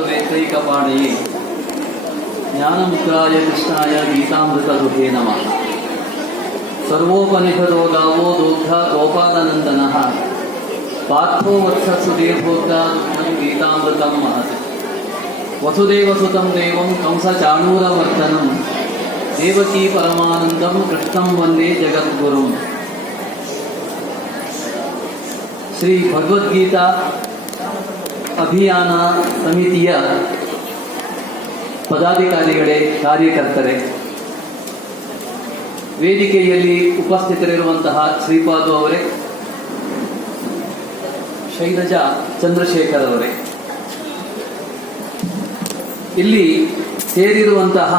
ವೇತ್ರೈಕಪಾಣಯೇ ಜ್ಞಾನಮುದ್ರಾಯ ಕೃಷ್ಣಾಯ ಗೀತಾಮೃತದುಹೇ ನಮಃ. ಸರ್ವೋಪನಿಷದೋ ಗಾವೋ ದೋಗ್ಧ ಗೋಪಾಲನಂದನಃ ಪಾರ್ಥೋ ವತ್ಸಸ್ಸು ದೇವೋಗ್ಧ ಗೀತಾಮೃತಂ ಮಹತ್. ವಸುದೇವಸುತಂ ದೇವಂ ಕಂಸಚಾಣೂರಮರ್ದನಂ ದೇವಕೀ ಪರಮಾನಂದಂ ಕೃಷ್ಣಂ ವಂದೇ ಜಗದ್ಗುರುಂ. ಶ್ರೀ ಭಗವದ್ಗೀತಾ ಅಭಿಯಾನ ಸಮಿತಿಯ ಪದಾಧಿಕಾರಿಗಳೇ, ಕಾರ್ಯಕರ್ತರೇ, ವೇದಿಕೆಯಲ್ಲಿ ಉಪಸ್ಥಿತರಿರುವಂತಹ ಶ್ರೀಪಾದು ಅವರೇ, ಶೈಲಜಾ ಚಂದ್ರಶೇಖರ್ ಅವರೇ, ಇಲ್ಲಿ ಸೇರಿರುವಂತಹ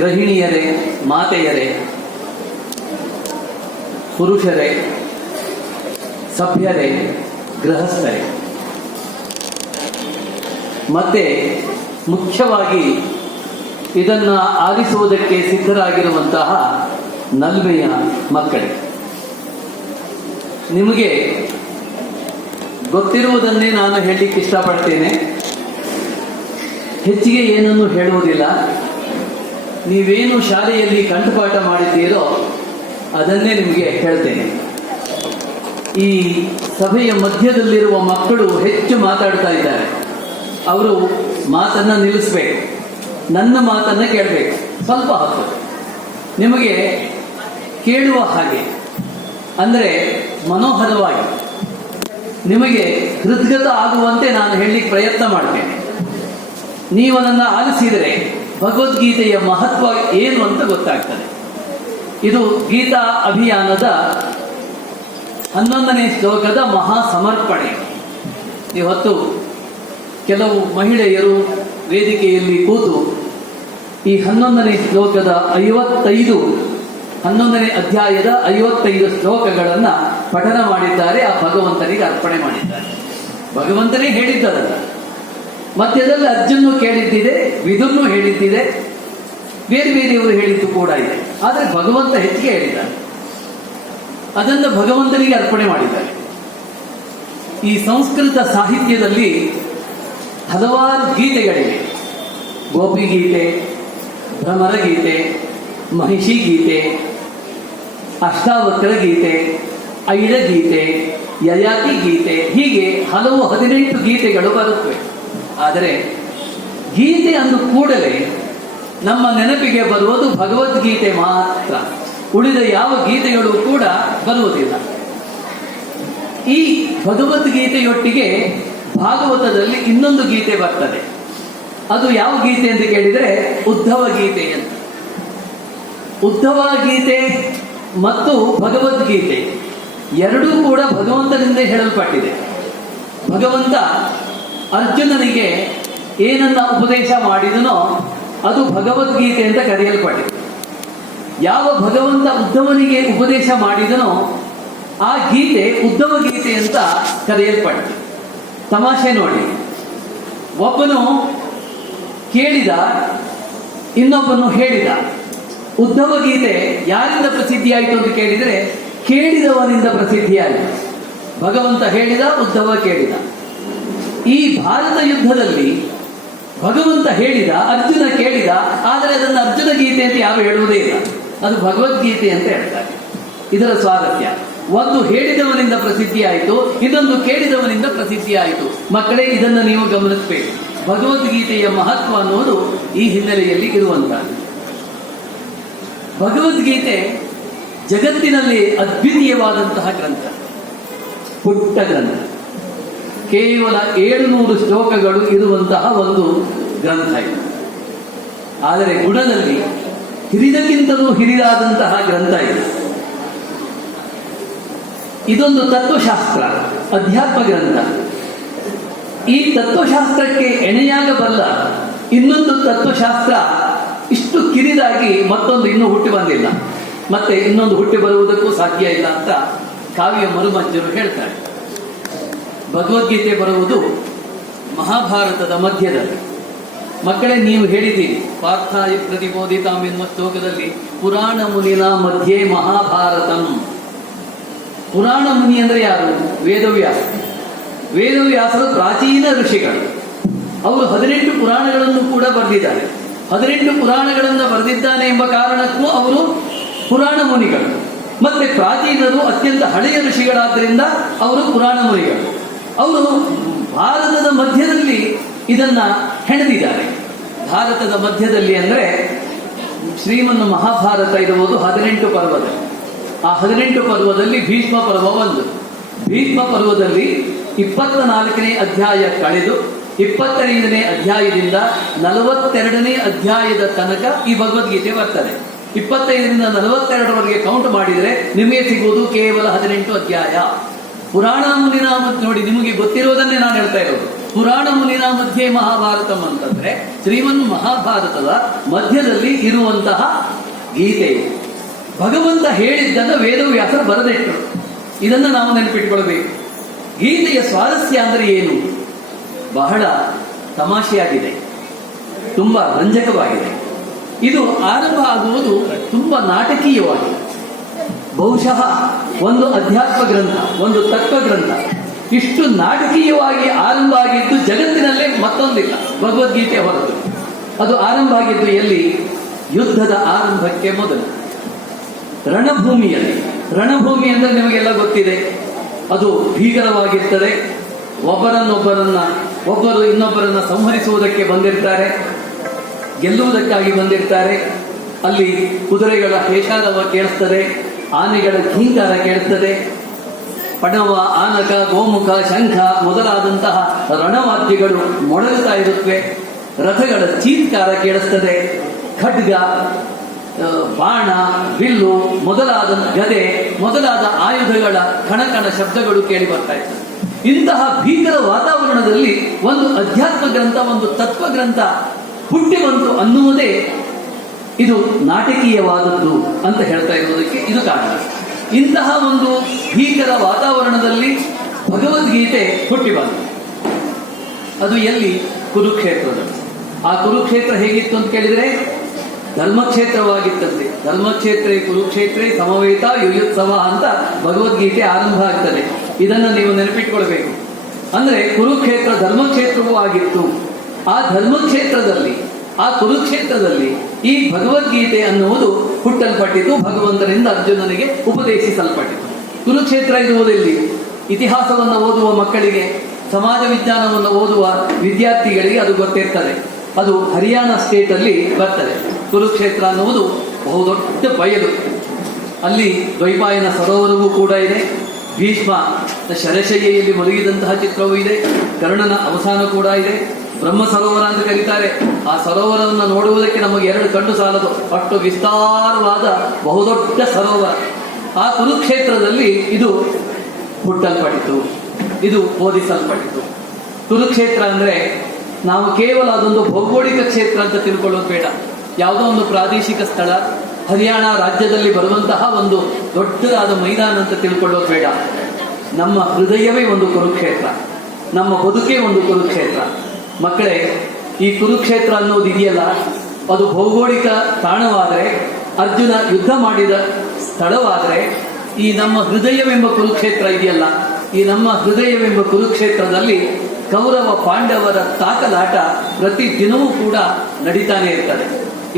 ಗೃಹಿಣಿಯರೇ, ಮಾತೆಯರೇ, ಪುರುಷರೇ, ಸಭ್ಯರೇ, ಗೃಹಸ್ಥರೇ, ಮತ್ತೆ ಮುಖ್ಯವಾಗಿ ಇದನ್ನು ಆಲಿಸುವುದಕ್ಕೆ ಸಿದ್ಧರಾಗಿರುವಂತಹ ನಲ್ಮೆಯ ಮಕ್ಕಳೇ, ನಿಮಗೆ ಗೊತ್ತಿರುವುದನ್ನೇ ನಾನು ಹೇಳಲಿಕ್ಕೆ ಇಷ್ಟಪಡ್ತೇನೆ. ಹೆಚ್ಚಿಗೆ ಏನನ್ನು ಹೇಳುವುದಿಲ್ಲ. ನೀವೇನು ಶಾಲೆಯಲ್ಲಿ ಕಂಠಪಾಠ ಮಾಡಿದ್ದೀರೋ ಅದನ್ನೇ ನಿಮಗೆ ಹೇಳ್ತೇನೆ. ಈ ಸಭೆಯ ಮಧ್ಯದಲ್ಲಿರುವ ಮಕ್ಕಳು ಹೆಚ್ಚು ಮಾತಾಡ್ತಾ ಇದ್ದಾರೆ. ಅವರು ಮಾತನ್ನು ನಿಲ್ಲಿಸಬೇಕು, ನನ್ನ ಮಾತನ್ನು ಕೇಳಬೇಕು. ಸ್ವಲ್ಪ ಹೊತ್ತು ನಿಮಗೆ ಕೇಳುವ ಹಾಗೆ, ಅಂದರೆ ಮನೋಹರವಾಗಿ ನಿಮಗೆ ಹೃದ್ಗತ ಆಗುವಂತೆ ನಾನು ಹೇಳಲಿಕ್ಕೆ ಪ್ರಯತ್ನ ಮಾಡ್ತೇನೆ. ನೀವು ಅದನ್ನು ಆಲಿಸಿದರೆ ಭಗವದ್ಗೀತೆಯ ಮಹತ್ವ ಏನು ಅಂತ ಗೊತ್ತಾಗ್ತದೆ. ಇದು ಗೀತಾ ಅಭಿಯಾನದ 11ನೇ ಶ್ಲೋಕದ ಮಹಾ ಸಮರ್ಪಣೆ. ಇವತ್ತು ಕೆಲವು ಮಹಿಳೆಯರು ವೇದಿಕೆಯಲ್ಲಿ ಕೂತು ಈ 11ನೇ ಶ್ಲೋಕದ 11ನೇ ಅಧ್ಯಾಯದ 55 ಶ್ಲೋಕಗಳನ್ನು ಪಠನ ಮಾಡಿದ್ದಾರೆ. ಆ ಭಗವಂತನಿಗೆ ಅರ್ಪಣೆ ಮಾಡಿದ್ದಾರೆ. ಭಗವಂತನೇ ಹೇಳಿದ್ದರಲ್ಲ. ಮಧ್ಯದಲ್ಲಿ ಅರ್ಜುನನು ಕೇಳಿದ್ದಿದೆ, ವಿದುರನು ಹೇಳಿದ್ದಿದೆ, ಬೇರೆ ಬೇರೆಯವರು ಹೇಳಿದ್ದು ಕೂಡ ಇದೆ. ಆದರೆ ಭಗವಂತ ಹೆಚ್ಚಿಗೆ ಹೇಳಿದ್ದಾರೆ. ಅದನ್ನು ಭಗವಂತನಿಗೆ ಅರ್ಪಣೆ ಮಾಡಿದ್ದಾರೆ. ಈ ಸಂಸ್ಕೃತ ಸಾಹಿತ್ಯದಲ್ಲಿ ಹಲವಾರು ಗೀತೆಗಳಿವೆ. ಗೋಪಿ ಗೀತೆ, ಭ್ರಮರ ಗೀತೆ, ಮಹಿಷಿ ಗೀತೆ, ಅಷ್ಟಾವಕ್ರ ಗೀತೆ, ಐಳ ಗೀತೆ, ಯಯಾತಿ ಗೀತೆ, ಹೀಗೆ ಹಲವು 18 ಗೀತೆಗಳು ಬರುತ್ತವೆ. ಆದರೆ ಗೀತೆ ಅಂದ ಕೂಡಲೇ ನಮ್ಮ ನೆನಪಿಗೆ ಬರುವುದು ಭಗವದ್ಗೀತೆ ಮಾತ್ರ. ಉಳಿದ ಯಾವ ಗೀತೆಗಳು ಕೂಡ ಬರುವುದಿಲ್ಲ. ಈ ಭಗವದ್ಗೀತೆಯೊಟ್ಟಿಗೆ ಭಾಗವತದಲ್ಲಿ ಇನ್ನೊಂದು ಗೀತೆ ಬರ್ತದೆ. ಅದು ಯಾವ ಗೀತೆ ಅಂತ ಕೇಳಿದರೆ ಉದ್ಧವ ಗೀತೆ ಅಂತ. ಉದ್ಧವ ಗೀತೆ ಮತ್ತು ಭಗವದ್ಗೀತೆ ಎರಡೂ ಕೂಡ ಭಗವಂತನಿಂದ ಹೇಳಲ್ಪಟ್ಟಿದೆ. ಭಗವಂತ ಅರ್ಜುನನಿಗೆ ಏನನ್ನ ಉಪದೇಶ ಮಾಡಿದನೋ ಅದು ಭಗವದ್ಗೀತೆ ಅಂತ ಕರೆಯಲ್ಪಟ್ಟಿದೆ. ಯಾವ ಭಗವಂತ ಉದ್ಧವನಿಗೆ ಉಪದೇಶ ಮಾಡಿದನೋ ಆ ಗೀತೆ ಉದ್ಧವ ಗೀತೆ ಅಂತ ಕರೆಯಲ್ಪಟ್ಟಿದೆ. ತಮಾಷೆ ನೋಡಿ, ಒಬ್ಬನು ಕೇಳಿದ, ಇನ್ನೊಬ್ಬನು ಹೇಳಿದ. ಉದ್ಧವ ಗೀತೆ ಯಾರಿಂದ ಪ್ರಸಿದ್ಧಿಯಾಯಿತು ಅಂತ ಕೇಳಿದರೆ ಕೇಳಿದವನಿಂದ ಪ್ರಸಿದ್ಧಿಯಾಯಿತು. ಭಗವಂತ ಹೇಳಿದ, ಉದ್ಧವ ಕೇಳಿದ. ಈ ಭಾರತ ಯುದ್ಧದಲ್ಲಿ ಭಗವಂತ ಹೇಳಿದ, ಅರ್ಜುನ ಕೇಳಿದ. ಆದರೆ ಅದನ್ನು ಅರ್ಜುನ ಗೀತೆ ಅಂತ ಯಾರು ಹೇಳುವುದೇ ಇಲ್ಲ. ಅದು ಭಗವದ್ಗೀತೆ ಅಂತ ಹೇಳ್ತಾರೆ. ಇದರ ಸ್ವಾರಸ್ಯ, ಒಂದು ಹೇಳಿದವನಿಂದ ಪ್ರಸಿದ್ಧಿಯಾಯಿತು, ಇದೊಂದು ಕೇಳಿದವನಿಂದ ಪ್ರಸಿದ್ಧಿಯಾಯಿತು. ಮಕ್ಕಳೇ, ಇದನ್ನು ನೀವು ಗಮನಿಸಬೇಕು. ಭಗವದ್ಗೀತೆಯ ಮಹತ್ವ ಅನ್ನೋದು ಈ ಹಿನ್ನೆಲೆಯಲ್ಲಿ ಇರುವಂತಹದ್ದು. ಭಗವದ್ಗೀತೆ ಜಗತ್ತಿನಲ್ಲಿ ಅದ್ವಿತೀಯವಾದಂತಹ ಗ್ರಂಥ, ಪುಟ್ಟ ಗ್ರಂಥ. ಕೇವಲ 700 ಶ್ಲೋಕಗಳು ಇರುವಂತಹ ಒಂದು ಗ್ರಂಥ ಇದು. ಆದರೆ ಗುಣದಲ್ಲಿ ಹಿರಿದಕ್ಕಿಂತಲೂ ಹಿರಿದಾದಂತಹ ಗ್ರಂಥ ಇದು. ಇದೊಂದು ತತ್ವಶಾಸ್ತ್ರ, ಅಧ್ಯಾತ್ಮ ಗ್ರಂಥ. ಈ ತತ್ವಶಾಸ್ತ್ರಕ್ಕೆ ಎಣೆಯಾಗಬಲ್ಲ ಇನ್ನೊಂದು ತತ್ವಶಾಸ್ತ್ರ ಇಷ್ಟು ಕಿರಿದಾಗಿ ಮತ್ತೊಂದು ಇನ್ನೂ ಹುಟ್ಟಿ ಬಂದಿಲ್ಲ, ಮತ್ತೆ ಇನ್ನೊಂದು ಹುಟ್ಟಿ ಬರುವುದಕ್ಕೂ ಸಾಧ್ಯ ಇಲ್ಲ ಅಂತ ಕಾವ್ಯ ಮರುಮಜ್ಜರು ಹೇಳ್ತಾರೆ. ಭಗವದ್ಗೀತೆ ಬರುವುದು ಮಹಾಭಾರತದ ಮಧ್ಯದಲ್ಲಿ. ಮಕ್ಕಳೇ, ನೀವು ಹೇಳಿದ್ದೀರಿ ಪಾರ್ಥಾಯ ಪ್ರತಿಬೋಧಿತಾಂ ಎನ್ನುವ ಶ್ಲೋಕದಲ್ಲಿ ಪುರಾಣ ಮುನಿನ ಮಧ್ಯೆ ಮಹಾಭಾರತಂ. ಪುರಾಣ ಮುನಿ ಅಂದ್ರೆ ಯಾರು? ವೇದವ್ಯಾಸ. ವೇದವ್ಯಾಸರು ಪ್ರಾಚೀನ ಋಷಿಗಳು. ಅವರು 18 ಪುರಾಣಗಳನ್ನು ಕೂಡ ಬರೆದಿದ್ದಾರೆ. 18 ಪುರಾಣಗಳನ್ನು ಬರೆದಿದ್ದಾನೆ ಎಂಬ ಕಾರಣಕ್ಕೂ ಅವರು ಪುರಾಣ ಮುನಿಗಳು. ಮತ್ತೆ ಪ್ರಾಚೀನರು ಅತ್ಯಂತ ಹಳೆಯ ಋಷಿಗಳಾದ್ದರಿಂದ ಅವರು ಪುರಾಣ ಮುನಿಗಳು. ಅವರು ಭಾರತದ ಮಧ್ಯದಲ್ಲಿ ಇದನ್ನ ಹೆಣೆದಿದ್ದಾರೆ. ಭಾರತದ ಮಧ್ಯದಲ್ಲಿ ಅಂದರೆ ಶ್ರೀಮನ್ ಮಹಾಭಾರತ ಇರುವುದು 18 ಪರ್ವದ. ಆ 18 ಪರ್ವದಲ್ಲಿ ಭೀಷ್ಮ ಪರ್ವ ಒಂದು. ಭೀಷ್ಮ ಪರ್ವದಲ್ಲಿ 24ನೇ ಅಧ್ಯಾಯ ಕಳೆದು 25ನೇ ಅಧ್ಯಾಯದಿಂದ 42ನೇ ಅಧ್ಯಾಯದ ತನಕ ಈ ಭಗವದ್ಗೀತೆ ಬರ್ತದೆ. 25ರಿಂದ 42ರವರೆಗೆ ಕೌಂಟ್ ಮಾಡಿದರೆ ನಿಮಗೆ ಸಿಗುವುದು ಕೇವಲ 18 ಅಧ್ಯಾಯ. ಪುರಾಣ ಮುನಿನ ನೋಡಿ, ನಿಮಗೆ ಗೊತ್ತಿರೋದನ್ನೇ ನಾನು ಹೇಳ್ತಾ ಇರೋದು. ಪುರಾಣ ಮುನಿನ ಮಧ್ಯೆ ಮಹಾಭಾರತಂ ಅಂತಂದ್ರೆ ಶ್ರೀಮನ್ ಮಹಾಭಾರತದ ಮಧ್ಯದಲ್ಲಿ ಇರುವಂತಹ ಗೀತೆ. ಭಗವಂತ ಹೇಳಿದ್ದನ್ನು ವೇದವ್ಯಾಸರು ಬರೆದಿಟ್ಟರು. ಇದನ್ನು ನಾವು ನೆನಪಿಟ್ಕೊಳ್ಬೇಕು. ಗೀತೆಯ ಸ್ವಾರಸ್ಯ ಅಂದ್ರೆ ಏನು? ಬಹಳ ತಮಾಷೆಯಾಗಿದೆ, ತುಂಬಾ ರಂಜಕವಾಗಿದೆ. ಇದು ಆರಂಭ ಆಗುವುದು ತುಂಬಾ ನಾಟಕೀಯವಾಗಿ. ಬಹುಶಃ ಒಂದು ಅಧ್ಯಾತ್ಮ ಗ್ರಂಥ, ಒಂದು ತತ್ವ ಗ್ರಂಥ ಇಷ್ಟು ನಾಟಕೀಯವಾಗಿ ಆರಂಭ ಆಗಿದ್ದು ಜಗತ್ತಿನಲ್ಲೇ ಮತ್ತೊಂದಿಲ್ಲ ಭಗವದ್ಗೀತೆ ಹೊರತು. ಅದು ಆರಂಭ ಆಗಿದ್ದು ಎಲ್ಲಿ? ಯುದ್ಧದ ಆರಂಭಕ್ಕೆ ಮೊದಲು ರಣಭೂಮಿಯಲ್ಲಿ. ರಣಭೂಮಿ ಅಂದ್ರೆ ನಿಮಗೆಲ್ಲ ಗೊತ್ತಿದೆ, ಅದು ಭೀಕರವಾಗಿರ್ತದೆ. ಒಬ್ಬರು ಇನ್ನೊಬ್ಬರನ್ನ ಸಂಹರಿಸುವುದಕ್ಕೆ ಬಂದಿರ್ತಾರೆ, ಗೆಲ್ಲುವುದಕ್ಕಾಗಿ ಬಂದಿರ್ತಾರೆ. ಅಲ್ಲಿ ಕುದುರೆಗಳ ಹೇಷಾದವ ಕೇಳಿಸ್ತದೆ, ಆನೆಗಳ ಘೀಂಕಾರ ಕೇಳಿಸ್ತದೆ, ಪಣವ, ಆನಕ, ಗೋಮುಖ, ಶಂಖ ಮೊದಲಾದಂತಹ ರಣವಾದ್ಯಗಳು ಮೊಳಗುತ್ತಾ ಇರುತ್ತವೆ. ರಥಗಳ ಚೀತ್ಕಾರ ಕೇಳಿಸ್ತದೆ, ಖಡ್ಗ, ಬಾಣ, ಬಿಲ್ಲು ಮೊದಲಾದ ಗದೆ ಮೊದಲಾದ ಆಯುಧಗಳ ಕಣಕಣ ಶಬ್ದಗಳು ಕೇಳಿ ಬರ್ತಾ ಇರ್ತದೆ. ಇಂತಹ ಭೀಕರ ವಾತಾವರಣದಲ್ಲಿ ಒಂದು ಅಧ್ಯಾತ್ಮ ಗ್ರಂಥ, ಒಂದು ತತ್ವ ಗ್ರಂಥ ಹುಟ್ಟಿ ಬಂತು ಅನ್ನುವುದೇ ಇದು ನಾಟಕೀಯವಾದದ್ದು ಅಂತ ಹೇಳ್ತಾ ಇರುವುದಕ್ಕೆ ಇದು ಕಾರಣ. ಇಂತಹ ಒಂದು ಭೀಕರ ವಾತಾವರಣದಲ್ಲಿ ಭಗವದ್ಗೀತೆ ಹುಟ್ಟಿ ಬಂತು. ಅದು ಎಲ್ಲಿ? ಕುರುಕ್ಷೇತ್ರದಲ್ಲಿ. ಆ ಕುರುಕ್ಷೇತ್ರ ಹೇಗಿತ್ತು ಅಂತ ಕೇಳಿದ್ರೆ ಧರ್ಮಕ್ಷೇತ್ರವಾಗಿತ್ತಂತೆ. ಧರ್ಮಕ್ಷೇತ್ರೇ ಕುರುಕ್ಷೇತ್ರೇ ಸಮವೇತ ಯುಯುತ್ಸವ ಅಂತ ಭಗವದ್ಗೀತೆ ಆರಂಭ ಆಗ್ತದೆ. ಇದನ್ನು ನೀವು ನೆನಪಿಟ್ಕೊಳ್ಬೇಕು. ಅಂದ್ರೆ ಕುರುಕ್ಷೇತ್ರ ಧರ್ಮಕ್ಷೇತ್ರವೂ ಆಗಿತ್ತು. ಆ ಧರ್ಮಕ್ಷೇತ್ರದಲ್ಲಿ, ಆ ಕುರುಕ್ಷೇತ್ರದಲ್ಲಿ ಈ ಭಗವದ್ಗೀತೆ ಅನ್ನುವುದು ಹುಟ್ಟಲ್ಪಟ್ಟಿತು, ಭಗವಂತನಿಂದ ಅರ್ಜುನನಿಗೆ ಉಪದೇಶಿಸಲ್ಪಟ್ಟಿತು. ಕುರುಕ್ಷೇತ್ರ ಇರುವುದೆಲ್ಲಿ? ಇತಿಹಾಸವನ್ನು ಓದುವ ಮಕ್ಕಳಿಗೆ, ಸಮಾಜ ವಿಜ್ಞಾನವನ್ನು ಓದುವ ವಿದ್ಯಾರ್ಥಿಗಳಿಗೆ ಅದು ಗೊತ್ತಿರ್ತದೆ. ಅದು ಹರಿಯಾಣ ಸ್ಟೇಟ್ ಅಲ್ಲಿ ಬರ್ತದೆ. ಕುರುಕ್ಷೇತ್ರ ಅನ್ನುವುದು ಬಹುದೊಡ್ಡ ಬಯಲು. ಅಲ್ಲಿ ದ್ವೈಪಾಯನ ಸರೋವರವೂ ಕೂಡ ಇದೆ. ಭೀಷ್ಮ ಶರಶಯ್ಯಲ್ಲಿ ಮುಳುಗಿದಂತಹ ಚಿತ್ರವೂ ಇದೆ. ಕರ್ಣನ ಅವಸಾನ ಕೂಡ ಇದೆ. ಬ್ರಹ್ಮ ಸರೋವರ ಅಂತ ಕರೀತಾರೆ. ಆ ಸರೋವರವನ್ನು ನೋಡುವುದಕ್ಕೆ ನಮಗೆ 2 ಕಣ್ಣು ಸಾಲದು, ಅಷ್ಟು ವಿಸ್ತಾರವಾದ ಬಹುದೊಡ್ಡ ಸರೋವರ. ಆ ಕುರುಕ್ಷೇತ್ರದಲ್ಲಿ ಇದು ಹುಟ್ಟಲ್ಪಟ್ಟಿತು, ಇದು ಬೋಧಿಸಲ್ಪಟ್ಟಿತು. ಕುರುಕ್ಷೇತ್ರ ಅಂದ್ರೆ ನಾವು ಕೇವಲ ಅದೊಂದು ಭೌಗೋಳಿಕ ಕ್ಷೇತ್ರ ಅಂತ ತಿಳ್ಕೊಳ್ಳೋದು ಬೇಡ. ಯಾವುದೋ ಒಂದು ಪ್ರಾದೇಶಿಕ ಸ್ಥಳ, ಹರಿಯಾಣ ರಾಜ್ಯದಲ್ಲಿ ಬರುವಂತಹ ಒಂದು ದೊಡ್ಡದಾದ ಮೈದಾನ ಅಂತ ತಿಳ್ಕೊಳ್ಳೋದು ಬೇಡ. ನಮ್ಮ ಹೃದಯವೇ ಒಂದು ಕುರುಕ್ಷೇತ್ರ, ನಮ್ಮ ಬದುಕೇ ಒಂದು ಕುರುಕ್ಷೇತ್ರ. ಮಕ್ಕಳೇ, ಈ ಕುರುಕ್ಷೇತ್ರ ಅನ್ನೋದು ಇದೆಯಲ್ಲ, ಅದು ಭೌಗೋಳಿಕ ತಾಣವಾದರೆ, ಅರ್ಜುನ ಯುದ್ಧ ಮಾಡಿದ ಸ್ಥಳವಾದರೆ, ಈ ನಮ್ಮ ಹೃದಯವೆಂಬ ಕುರುಕ್ಷೇತ್ರ ಇದೆಯಲ್ಲ, ಈ ನಮ್ಮ ಹೃದಯವೆಂಬ ಕುರುಕ್ಷೇತ್ರದಲ್ಲಿ ಕೌರವ ಪಾಂಡವರ ತಾಕಲಾಟ ಪ್ರತಿ ದಿನವೂ ಕೂಡ ನಡೀತಾನೆ ಇರ್ತದೆ.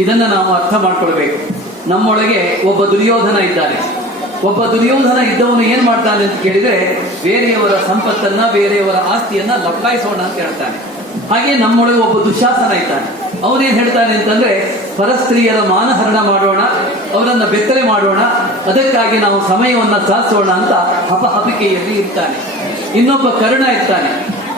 ಇದನ್ನು ನಾವು ಅರ್ಥ ಮಾಡ್ಕೊಳ್ಬೇಕು. ನಮ್ಮೊಳಗೆ ಒಬ್ಬ ದುರ್ಯೋಧನ ಇದ್ದಾನೆ. ಒಬ್ಬ ದುರ್ಯೋಧನ ಇದ್ದವನು ಏನ್ ಮಾಡ್ತಾನೆ ಅಂತ ಕೇಳಿದ್ರೆ, ಬೇರೆಯವರ ಸಂಪತ್ತನ್ನ, ಬೇರೆಯವರ ಆಸ್ತಿಯನ್ನ ಲಪ್ಪಾಯಿಸೋಣ ಅಂತ ಹೇಳ್ತಾನೆ. ಹಾಗೆ ನಮ್ಮೊಳಗೆ ಒಬ್ಬ ದುಶ್ಯಾಸನ ಇದ್ದಾನೆ. ಅವನೇನ್ ಹೇಳ್ತಾನೆ ಅಂತಂದ್ರೆ, ಪರಸ್ತ್ರೀಯರ ಮಾನಹರಣ ಮಾಡೋಣ, ಅವರನ್ನ ಬೆತ್ತಲೆ ಮಾಡೋಣ, ಅದಕ್ಕಾಗಿ ನಾವು ಸಮಯವನ್ನ ಸಾಧಿಸೋಣ ಅಂತ ಹಪಹಪಿಕೆಯಲ್ಲಿ ಇರ್ತಾನೆ. ಇನ್ನೊಬ್ಬ ಕರ್ಣ ಇರ್ತಾನೆ.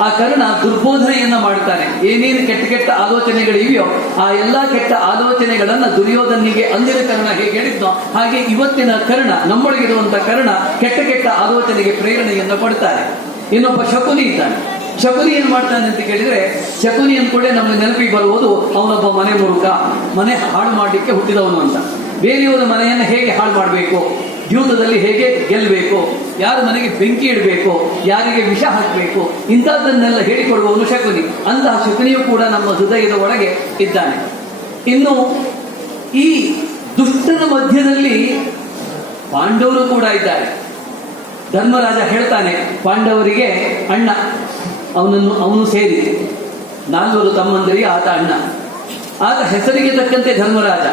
ಆ ಕರ್ಣ ದುರ್ಬೋಧನೆಯನ್ನ ಮಾಡ್ತಾನೆ. ಏನೇನು ಕೆಟ್ಟ ಕೆಟ್ಟ ಆಲೋಚನೆಗಳಿವೆಯೋ ಆ ಎಲ್ಲಾ ಕೆಟ್ಟ ಆಲೋಚನೆಗಳನ್ನ ದುರ್ಯೋಧನಿಗೆ ಅಂದಿನ ಕರ್ಣ ಹೇಗೆ ಹೇಳಿದ್ನೋ ಹಾಗೆ ಇವತ್ತಿನ ಕರ್ಣ, ನಮ್ಮೊಳಗಿರುವಂತ ಕರ್ಣ ಕೆಟ್ಟ ಕೆಟ್ಟ ಆಲೋಚನೆಗೆ ಪ್ರೇರಣೆಯನ್ನ ಕೊಡ್ತಾನೆ. ಇನ್ನೊಬ್ಬ ಶಕುನಿ ಇದ್ದಾನೆ. ಶಕುನಿ ಏನ್ ಮಾಡ್ತಾನೆ ಅಂತ ಕೇಳಿದ್ರೆ, ಶಕುನಿ ಅಂದ್ಕೂಡೆ ನಮ್ಗೆ ನೆನಪಿಗೆ ಬರುವುದು ಅವನೊಬ್ಬ ಮನೆ ಮುರುಕ, ಮನೆ ಹಾಳು ಮಾಡಲಿಕ್ಕೆ ಹುಟ್ಟಿದವನು ಅಂತ. ಬೇರೆಯವರ ಮನೆಯನ್ನ ಹೇಗೆ ಹಾಳು ಮಾಡಬೇಕು, ದ್ಯೂತದಲ್ಲಿ ಹೇಗೆ ಗೆಲ್ಲಬೇಕು, ಯಾರ ಮನೆಗೆ ಬೆಂಕಿ ಇಡಬೇಕು, ಯಾರಿಗೆ ವಿಷ ಹಾಕಬೇಕು, ಇಂಥದ್ದನ್ನೆಲ್ಲ ಹೇಳಿಕೊಡುವವನು ಶಕುನಿ. ಅಂತಹ ಶಕುನಿಯು ಕೂಡ ನಮ್ಮ ಹೃದಯದ ಒಳಗೆ ಇದ್ದಾನೆ. ಇನ್ನು ಈ ದುಷ್ಟನ ಮಧ್ಯದಲ್ಲಿ ಪಾಂಡವರು ಕೂಡ ಇದ್ದಾರೆ. ಧರ್ಮರಾಜ ಹೇಳ್ತಾನೆ ಪಾಂಡವರಿಗೆ ಅಣ್ಣ, ಅವನು ಸೇರಿ 4 ತಮ್ಮಂದರಿಗೆ ಆತ ಅಣ್ಣ. ಆತ ಹೆಸರಿಗೆ ತಕ್ಕಂತೆ ಧರ್ಮರಾಜ.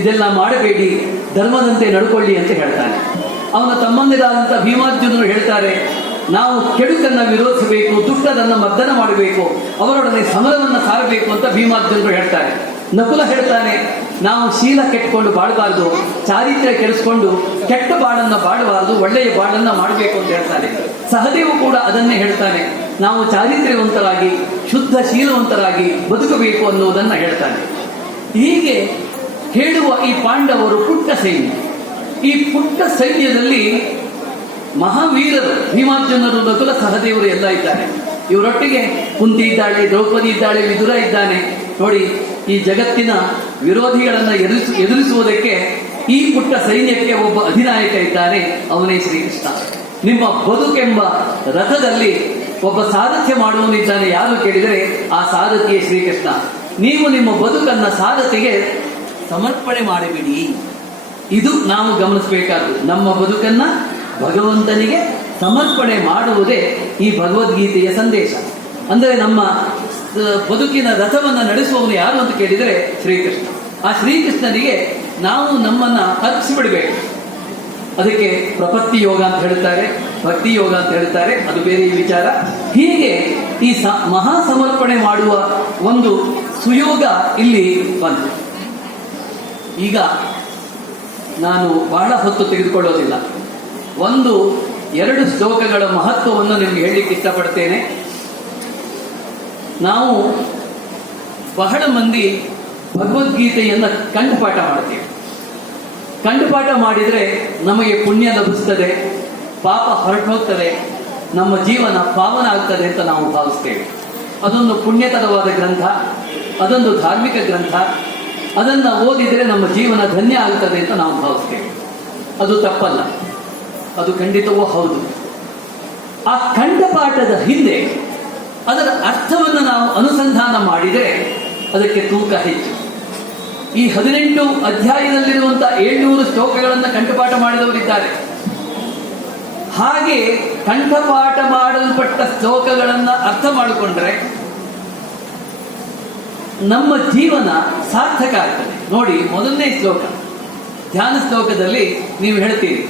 ಇದೆಲ್ಲ ಮಾಡಬೇಡಿ, ಧರ್ಮದಂತೆ ನಡ್ಕೊಳ್ಳಿ ಅಂತ ಹೇಳ್ತಾನೆ. ಅವನ ತಮ್ಮಂದಿರಾದಂಥ ಭೀಮಾರ್ಜುನರು ಹೇಳ್ತಾರೆ, ನಾವು ಕೆಡುಕನ್ನ ವಿರೋಧಿಸಬೇಕು, ದುಷ್ಟರನ್ನ ಮರ್ದನ ಮಾಡಬೇಕು, ಅವರೊಡನೆ ಸಮರವನ್ನ ಸಾರಬೇಕು ಅಂತ ಭೀಮಾರ್ಜುನರು ಹೇಳ್ತಾರೆ. ನಕುಲ ಹೇಳ್ತಾನೆ, ನಾವು ಶೀಲ ಕೆಟ್ಟುಕೊಂಡು ಬಾಳಬಾರದು, ಚಾರಿತ್ರ್ಯ ಕೆಡಿಸ್ಕೊಂಡು ಕೆಟ್ಟ ಬಾಳನ್ನ ಬಾಳಬಾರದು, ಒಳ್ಳೆಯ ಬಾಳನ್ನ ಮಾಡಬೇಕು ಅಂತ ಹೇಳ್ತಾನೆ. ಸಹದೇವು ಕೂಡ ಅದನ್ನೇ ಹೇಳ್ತಾನೆ, ನಾವು ಚಾರಿತ್ರ್ಯವಂತರಾಗಿ ಶುದ್ಧ ಶೀಲವಂತರಾಗಿ ಬದುಕಬೇಕು ಅನ್ನುವುದನ್ನ ಹೇಳ್ತಾನೆ. ಹೀಗೆ ಹೇಳುವ ಈ ಪಾಂಡವರು ಪುಟ್ಟ ಸೈನ್ಯ. ಈ ಪುಟ್ಟ ಸೈನ್ಯದಲ್ಲಿ ಮಹಾವೀರರು ಭೀಮಾರ್ಜುನರು, ನಕುಲ, ಸಹದೇವರು ಎಲ್ಲ ಇದ್ದಾರೆ. ಇವರೊಟ್ಟಿಗೆ ಕುಂತಿ ಇದ್ದಾಳೆ, ದ್ರೌಪದಿ ಇದ್ದಾಳೆ, ವಿದುರ ಇದ್ದಾನೆ. ನೋಡಿ, ಈ ಜಗತ್ತಿನ ವಿರೋಧಿಗಳನ್ನ ಎದುರಿಸುವುದಕ್ಕೆ ಈ ಪುಟ್ಟ ಸೈನ್ಯಕ್ಕೆ ಒಬ್ಬ ಅಧಿನಾಯಕ ಇದ್ದಾನೆ, ಅವನೇ ಶ್ರೀಕೃಷ್ಣ. ನಿಮ್ಮ ಬದುಕೆಂಬ ರಥದಲ್ಲಿ ಒಬ್ಬ ಸಾರಥ್ಯ ಮಾಡುವನಿದ್ದಾನೆ. ಯಾರು ಕೇಳಿದರೆ ಆ ಸಾರಥಿಯೇ ಶ್ರೀಕೃಷ್ಣ. ನೀವು ನಿಮ್ಮ ಬದುಕನ್ನ ಸಾರಥಿಗೆ ಸಮರ್ಪಣೆ ಮಾಡಿಬಿಡಿ. ಇದು ನಾವು ಗಮನಿಸಬೇಕಾದ್ದು. ನಮ್ಮ ಬದುಕನ್ನ ಭಗವಂತನಿಗೆ ಸಮರ್ಪಣೆ ಮಾಡುವುದೇ ಈ ಭಗವದ್ಗೀತೆಯ ಸಂದೇಶ. ಅಂದರೆ ನಮ್ಮ ಬದುಕಿನ ರಥವನ್ನು ನಡೆಸುವವನು ಯಾರು ಅಂತ ಕೇಳಿದರೆ ಶ್ರೀಕೃಷ್ಣ. ಆ ಶ್ರೀಕೃಷ್ಣನಿಗೆ ನಾವು ನಮ್ಮನ್ನ ಅರ್ಪಿಸಿಬಿಡಬೇಕು. ಅದಕ್ಕೆ ಪ್ರಪತ್ತಿ ಯೋಗ ಅಂತ ಹೇಳ್ತಾರೆ, ಭಕ್ತಿ ಯೋಗ ಅಂತ ಹೇಳ್ತಾರೆ, ಅದು ಬೇರೆ ವಿಚಾರ. ಹೀಗೆ ಈ ಮಹಾ ಸಮರ್ಪಣೆ ಮಾಡುವ ಒಂದು ಸುಯೋಗ ಇಲ್ಲಿ ಬಂತು. ಈಗ ನಾನು ಬಹಳ ಹೊತ್ತು ತೆಗೆದುಕೊಳ್ಳೋದಿಲ್ಲ. 1-2 ಶ್ಲೋಕಗಳ ಮಹತ್ವವನ್ನು ನಿಮಗೆ ಹೇಳಲಿಕ್ಕೆ ಇಷ್ಟಪಡ್ತೇನೆ. ನಾವು ಬಹಳ ಮಂದಿ ಭಗವದ್ಗೀತೆಯನ್ನು ಕಂಠಪಾಠ ಮಾಡ್ತೇವೆ. ಕಂಠಪಾಠ ಮಾಡಿದರೆ ನಮಗೆ ಪುಣ್ಯ ಲಭಿಸ್ತದೆ, ಪಾಪ ಹೊರಟು ಹೋಗ್ತದೆ, ನಮ್ಮ ಜೀವನ ಪಾವನ ಆಗ್ತದೆ ಅಂತ ನಾವು ಭಾವಿಸ್ತೇವೆ. ಅದೊಂದು ಪುಣ್ಯಕರವಾದ ಗ್ರಂಥ, ಅದೊಂದು ಧಾರ್ಮಿಕ ಗ್ರಂಥ. ಅದನ್ನು ಓದಿದರೆ ನಮ್ಮ ಜೀವನ ಧನ್ಯ ಆಗ್ತದೆ ಅಂತ ನಾವು ಭಾವಿಸ್ತೇವೆ. ಅದು ತಪ್ಪಲ್ಲ, ಅದು ಖಂಡಿತವೂ ಹೌದು. ಆ ಕಂಠಪಾಠದ ಹಿಂದೆ ಅದರ ಅರ್ಥವನ್ನು ನಾವು ಅನುಸಂಧಾನ ಮಾಡಿದರೆ ಅದಕ್ಕೆ ತೂಕ ಹೆಚ್ಚು. ಈ 18 ಅಧ್ಯಾಯದಲ್ಲಿರುವಂತಹ 700 ಶ್ಲೋಕಗಳನ್ನು ಕಂಠಪಾಠ ಮಾಡಿದವರಿದ್ದಾರೆ. ಹಾಗೆ ಕಂಠಪಾಠ ಮಾಡಲ್ಪಟ್ಟ ಶ್ಲೋಕಗಳನ್ನು ಅರ್ಥ ಮಾಡಿಕೊಂಡ್ರೆ ನಮ್ಮ ಜೀವನ ಸಾರ್ಥಕ ಆಗ್ತದೆ. ನೋಡಿ, 1ನೇ ಶ್ಲೋಕ ಧ್ಯಾನ ಶ್ಲೋಕದಲ್ಲಿ ನೀವು ಹೇಳ್ತೀರಿ,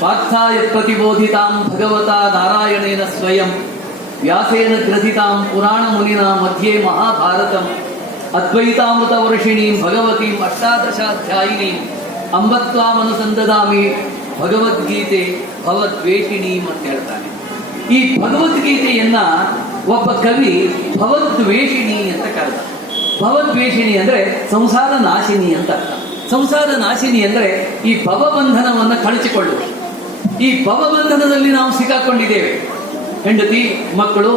ಪಾರ್ಥಾಯ ಪ್ರತಿಬೋಧಿತಾಂ ಭಗವತಾ ನಾರಾಯಣೇನ ಸ್ವಯಂ ವ್ಯಾಸೇನ ಗ್ರಥಿತಾಂ ಪುರಾಣ ಮುನಿನ ಮಧ್ಯೆ ಮಹಾಭಾರತಂ ಅದ್ವೈತಾಮೃತ ವರ್ಷಿಣೀಂ ಭಗವತೀಂ 18 ಅಂಬತ್ವಾಮನುಸಂದದಾಮಿ ಭಗವದ್ಗೀತೆ ಭವದ್ವೇಷಿಣೀಂ ಅಂತ ಹೇಳ್ತಾನೆ. ಈ ಭಗವದ್ಗೀತೆಯನ್ನ ಒಬ್ಬ ಕವಿ ಭವದ್ವೇಷಿಣಿ ಅಂತ ಕರೆದ. ಭವದ್ವೇಷಿಣಿ ಅಂದ್ರೆ ಸಂಸಾರ ನಾಶಿನಿ ಅಂತ ಅರ್ಥ. ಸಂಸಾರ ನಾಶಿನಿ ಅಂದ್ರೆ ಈ ಭವಬಂಧನವನ್ನು ಕಳಚಿಕೊಳ್ಳುವುದು. ಈ ಭವಬಂಧನದಲ್ಲಿ ನಾವು ಸಿಕ್ಕಾಕೊಂಡಿದ್ದೇವೆ. ಹೆಂಡತಿ, ಮಕ್ಕಳು,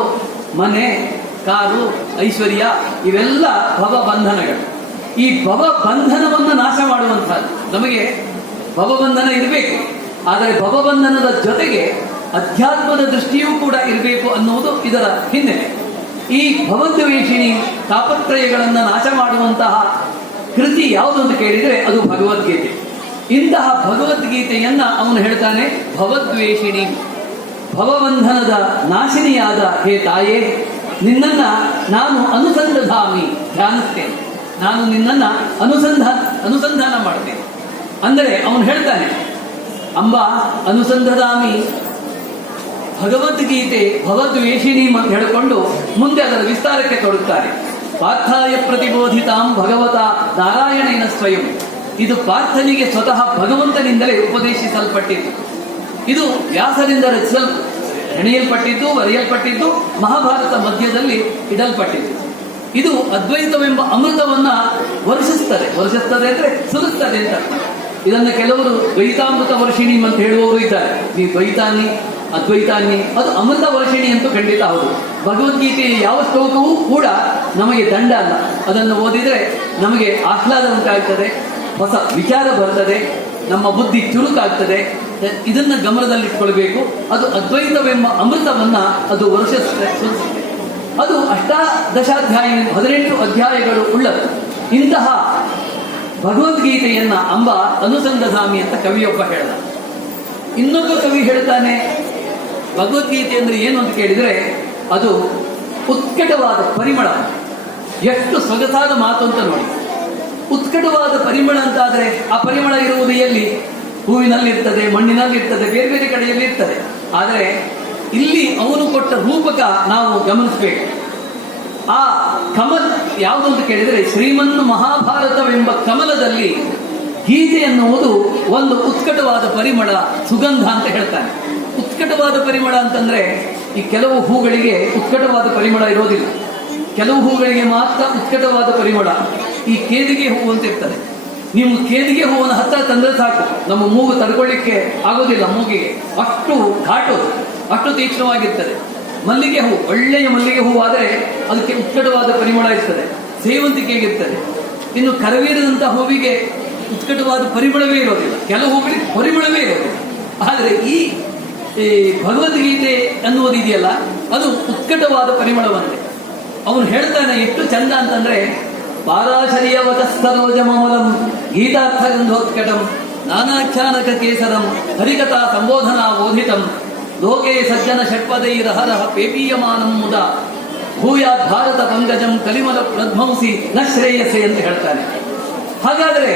ಮನೆ, ಕಾರು, ಐಶ್ವರ್ಯ, ಇವೆಲ್ಲ ಭವಬಂಧನಗಳು. ಈ ಭವಬಂಧನವನ್ನು ನಾಶ ಮಾಡುವಂತಹದ್ದು. ನಮಗೆ ಭವಬಂಧನ ಇರಬೇಕು, ಆದರೆ ಭವಬಂಧನದ ಜೊತೆಗೆ ಅಧ್ಯಾತ್ಮದ ದೃಷ್ಟಿಯೂ ಕೂಡ ಇರಬೇಕು ಅನ್ನುವುದು ಇದರ ಹಿನ್ನೆಲೆ. ಈ ಭವದ್ವೇಷಿಣಿ ತಾಪತ್ರಯಗಳನ್ನು ನಾಶ ಮಾಡುವಂತಹ ಕೃತಿ ಯಾವುದು ಅಂತ ಕೇಳಿದರೆ ಅದು ಭಗವದ್ಗೀತೆ. ಇಂತಹ ಭಗವದ್ಗೀತೆಯನ್ನ ಅವನು ಹೇಳ್ತಾನೆ, ಭವದ್ವೇಷಿಣಿ, ಭವಬಂಧನದ ನಾಶಿನಿಯಾದ ಹೇ ತಾಯೇ, ನಿನ್ನನ್ನ ನಾನು ಅನುಸಂಧಾಮಿ, ಧ್ಯಾನಿಸ್ತೇನೆ, ನಾನು ನಿನ್ನನ್ನ ಅನುಸಂಧಾನ ಮಾಡ್ತೇನೆ. ಅಂದರೆ ಅವನು ಹೇಳ್ತಾನೆ, ಅಂಬ ಅನುಸಂಧಾಮಿ ಭಗವದ್ಗೀತೆ ಭಗವದ್ವೇಷಿಣಿ ಅಂತ ಹೇಳಿಕೊಂಡು ಮುಂದೆ ಅದರ ವಿಸ್ತಾರಕ್ಕೆ ತೊಡಗುತ್ತಾರೆ. ಪಾರ್ಥಾಯ ಪ್ರತಿಬೋಧಿತಾಂ ಭಗವತ ನಾರಾಯಣೇನ ಸ್ವಯಂ. ಇದು ಪಾರ್ಥನಿಗೆ ಸ್ವತಃ ಭಗವಂತನಿಂದಲೇ ಉಪದೇಶಿಸಲ್ಪಟ್ಟಿದ್ದು. ಇದು ವ್ಯಾಸರಿಂದ ಹೆಣೆಯಲ್ಪಟ್ಟಿದ್ದು, ಬರೆಯಲ್ಪಟ್ಟಿದ್ದು, ಮಹಾಭಾರತ ಮಧ್ಯದಲ್ಲಿ ಇಡಲ್ಪಟ್ಟಿದ್ದು. ಇದು ಅದ್ವೈತವೆಂಬ ಅಮೃತವನ್ನ ವರ್ಷಿಸುತ್ತದೆ ಅಂದ್ರೆ ಸುರಿಸ್ತದೆ ಅಂತ. ಇದನ್ನು ಕೆಲವರು ದ್ವೈತಾಮೃತ ವರ್ಷಿಣಿ ಅಂತ ಹೇಳುವವರು ಇದ್ದಾರೆ. ನೀವು ದ್ವೈತಾನಿ, ಅದ್ವೈತಾನಿ, ಅದು ಅಮೃತ ವರ್ಷಿಣಿ ಅಂತೂ ಖಂಡಿತ ಹೌದು. ಭಗವದ್ಗೀತೆಯ ಯಾವ ಶ್ಲೋಕವೂ ಕೂಡ ನಮಗೆ ದಂಡ ಅಲ್ಲ. ಅದನ್ನು ಓದಿದರೆ ನಮಗೆ ಆಹ್ಲಾದ ಉಂಟಾಗ್ತದೆ, ಹೊಸ ವಿಚಾರ ಬರ್ತದೆ, ನಮ್ಮ ಬುದ್ಧಿ ಚುರುಕಾಗ್ತದೆ. ಇದನ್ನು ಗಮನದಲ್ಲಿಟ್ಕೊಳ್ಬೇಕು. ಅದು ಅದ್ವೈತವೆಂಬ ಅಮೃತವನ್ನ ಅದು ವರ್ಷಿಸುತ್ತೆ. ಅದು 18 ಅಧ್ಯಾಯಗಳು ಉಳ್ಳದು. ಇಂತಹ ಭಗವದ್ಗೀತೆಯನ್ನ ಅಂಬ ಅನುಸಂಧಾಮಿ ಅಂತ ಕವಿಯೊಬ್ಬ ಹೇಳ್ದ. ಇನ್ನೊಬ್ಬ ಕವಿ ಹೇಳ್ತಾನೆ, ಭಗವದ್ಗೀತೆ ಅಂದ್ರೆ ಏನು ಅಂತ ಕೇಳಿದ್ರೆ ಅದು ಉತ್ಕಟವಾದ ಪರಿಮಳ. ಎಷ್ಟು ಸೊಗಸಾದ ಮಾತು ಅಂತ ನೋಡಿ. ಉತ್ಕಟವಾದ ಪರಿಮಳ ಅಂತಾದ್ರೆ ಆ ಪರಿಮಳ ಇರುವುದು ಎಲ್ಲಿ? ಹೂವಿನಲ್ಲಿರ್ತದೆ, ಮಣ್ಣಿನಲ್ಲಿರ್ತದೆ, ಬೇರೆ ಬೇರೆ ಕಡೆಯಲ್ಲಿ ಇರ್ತದೆ. ಆದರೆ ಇಲ್ಲಿ ಅವನು ಕೊಟ್ಟ ರೂಪಕ ನಾವು ಗಮನಿಸಬೇಕು. ಆ ಕಮಲ ಯಾವುದು ಅಂತ ಕೇಳಿದರೆ ಶ್ರೀಮನ್ ಮಹಾಭಾರತವೆಂಬ ಕಮಲದಲ್ಲಿ ಗೀತೆ ಎನ್ನುವುದು ಒಂದು ಉತ್ಕಟವಾದ ಪರಿಮಳ, ಸುಗಂಧ ಅಂತ ಹೇಳ್ತಾನೆ. ಉತ್ಕಟವಾದ ಪರಿಮಳ ಅಂತಂದ್ರೆ ಈ ಕೆಲವು ಹೂಗಳಿಗೆ ಉತ್ಕಟವಾದ ಪರಿಮಳ ಇರೋದಿಲ್ಲ. ಕೆಲವು ಹೂಗಳಿಗೆ ಮಾತ್ರ ಉತ್ಕಟವಾದ ಪರಿಮಳ. ಈ ಕೇದಿಗೆ ಹೂವು ಅಂತ ಇರ್ತದೆ. ನೀವು ಕೇದಿಗೆ ಹೂವನ್ನು ಹತ್ತಿರ ತಂದ್ರೆ ಸಾಕು, ನಮ್ಮ ಮೂಗು ತಡ್ಕೊಳ್ಳಿಕ್ಕೆ ಆಗೋದಿಲ್ಲ. ಮೂಗಿಗೆ ಅಷ್ಟು ಘಾಟು, ಅಷ್ಟು ತೀಕ್ಷ್ಣವಾಗಿರ್ತದೆ. ಮಲ್ಲಿಗೆ ಹೂ, ಒಳ್ಳೆಯ ಮಲ್ಲಿಗೆ ಹೂ ಆದರೆ ಅದಕ್ಕೆ ಉತ್ಕಟವಾದ ಪರಿಮಳ ಇರ್ತದೆ, ಸೇವಂತಿಗೆಗಿರ್ತದೆ. ಇನ್ನು ಕರವೀರದಂತಹ ಹೂವಿಗೆ ಉತ್ಕಟವಾದ ಪರಿಮಳವೇ ಇರೋದಿಲ್ಲ, ಕೆಲವು ಹೂಗಳಿಗೆ ಪರಿಮಳವೇ ಇರೋದಿಲ್ಲ. ಆದರೆ ಈ ಭಗವದ್ಗೀತೆ ಅನ್ನುವುದು ಇದೆಯಲ್ಲ, ಅದು ಉತ್ಕಟವಾದ ಪರಿಮಳವಂತೆ. ಅವನು ಹೇಳ್ತಾನೆ ಎಷ್ಟು ಚಂದ ಅಂತಂದ್ರೆ, ಪಾರಾಶರ್ಯವತಸ್ಥರೋಜಮಮಲಂ ಗೀತಾರ್ಥಗಂಧೋತ್ಕಟಂ ನಾನಾಖ್ಯಾನಕ ಕೇಸರಂ ಹರಿಕಥಾ ಸಂಬೋಧನಾ ಬೋಧಿತಂ ಲೋಕೆ ಸಜ್ಜನ ಷಟ್ಪದೈರಹರಹ ಪೇಪೀಯಮಾನಂ ಮುದ ಭೂಯಾತ್ ಭಾರತ ಪಂಕಜಂ ಕಲಿಮಲ ಪ್ರಧ್ವಂಸಿ ನ ಶ್ರೇಯಸ್ಸೆ ಅಂತ ಹೇಳ್ತಾನೆ. ಹಾಗಾದರೆ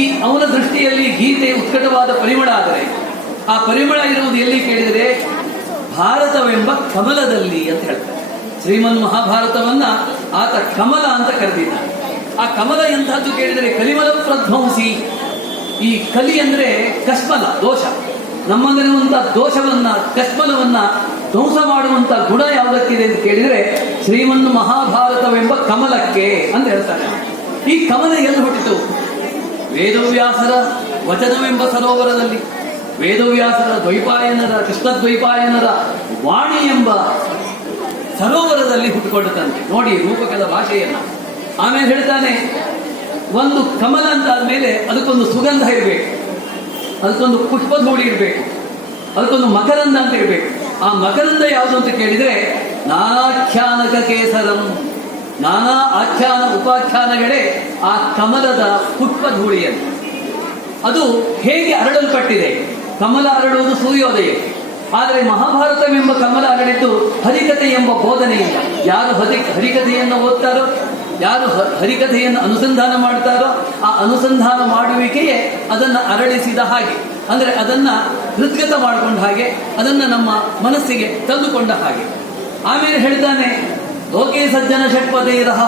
ಈ ಅವನ ದೃಷ್ಟಿಯಲ್ಲಿ ಗೀತೆ ಉತ್ಕಟವಾದ ಪರಿಮಳ ಆದರೆ ಆ ಪರಿಮಳ ಇರುವುದು ಎಲ್ಲಿ ಕೇಳಿದರೆ ಭಾರತವೆಂಬ ಕಮಲದಲ್ಲಿ ಅಂತ ಹೇಳ್ತಾರೆ. ಶ್ರೀಮನ್ ಮಹಾಭಾರತವನ್ನ ಆತ ಕಮಲ ಅಂತ ಕರೆದಿದ್ದಾನೆ. ಆ ಕಮಲ ಎಂತಹದ್ದು ಕೇಳಿದರೆ ಕಲಿಮಲ ಪ್ರಧ್ವಂಸಿ. ಈ ಕಲಿ ಅಂದ್ರೆ ಕಶ್ಮಲ, ದೋಷ. ನಮ್ಮಲ್ಲಿರುವಂತಹ ದೋಷವನ್ನ, ಕಶ್ಮಲವನ್ನ ಧ್ವಂಸ ಮಾಡುವಂತ ಗುಣ ಯಾವುದಕ್ಕಿದೆ ಅಂತ ಕೇಳಿದರೆ ಶ್ರೀಮನ್ ಮಹಾಭಾರತವೆಂಬ ಕಮಲಕ್ಕೆ ಅಂತ ಹೇಳ್ತಾನೆ. ಈ ಕಮಲ ಎಲ್ಲಿ ಹುಟ್ಟಿತು? ವೇದವ್ಯಾಸರ ವಚನವೆಂಬ ಸರೋವರದಲ್ಲಿ, ವೇದವ್ಯಾಸರ ದ್ವೈಪಾಯನರ, ಕೃಷ್ಣದ್ವೈಪಾಯನರ ವಾಣಿ ಎಂಬ ಸರೋವರದಲ್ಲಿ ಹುಟ್ಟುಕೊಳ್ಳುತ್ತಂತೆ. ನೋಡಿ ರೂಪಕದ ಭಾಷೆಯನ್ನ. ಆಮೇಲೆ ಹೇಳ್ತಾನೆ, ಒಂದು ಕಮಲ ಅಂತ ಆದ್ಮೇಲೆ ಅದಕ್ಕೊಂದು ಸುಗಂಧ ಇರಬೇಕು, ಅದಕ್ಕೊಂದು ಪುಷ್ಪಧೂಳಿ ಇರಬೇಕು, ಅದಕ್ಕೊಂದು ಮಕರಂದ ಅಂತ ಇರಬೇಕು. ಆ ಮಕರಂದ ಯಾವುದು ಅಂತ ಕೇಳಿದ್ರೆ ನಾನಾಖ್ಯಾನಕ ಕೇಸರಂ, ನಾನಾ ಆಖ್ಯಾನ ಉಪಾಖ್ಯಾನಗಳೇ ಆ ಕಮಲದ ಪುಷ್ಪಧೂಳಿಯಲ್ಲಿ. ಅದು ಹೇಗೆ ಅರಳಲ್ಪಟ್ಟಿದೆ? ಕಮಲ ಅರಳುವುದು ಸೂರ್ಯೋದಯ, ಆದರೆ ಮಹಾಭಾರತವೆಂಬ ಕಮಲ ಅರಳಿದ್ದು ಹರಿಕಥೆ ಎಂಬ ಬೋಧನೆಯಿಂದ. ಯಾರು ಹರಿಕಥೆಯನ್ನು ಓದ್ತಾರೋ, ಯಾರು ಹರಿಕಥೆಯನ್ನು ಅನುಸಂಧಾನ ಮಾಡ್ತಾರೋ, ಆ ಅನುಸಂಧಾನ ಮಾಡುವಿಕೆಯೇ ಅದನ್ನು ಅರಳಿಸಿದ ಹಾಗೆ, ಅಂದ್ರೆ ಅದನ್ನ ಹೃದ್ಗತ ಮಾಡಿಕೊಂಡ ಹಾಗೆ, ಅದನ್ನ ನಮ್ಮ ಮನಸ್ಸಿಗೆ ತಂದುಕೊಂಡ ಹಾಗೆ. ಆಮೇಲೆ ಹೇಳ್ತಾನೆ, ಲೋಕೆ ಸಜ್ಜನ ಷಟ್ಪದೈರಹ.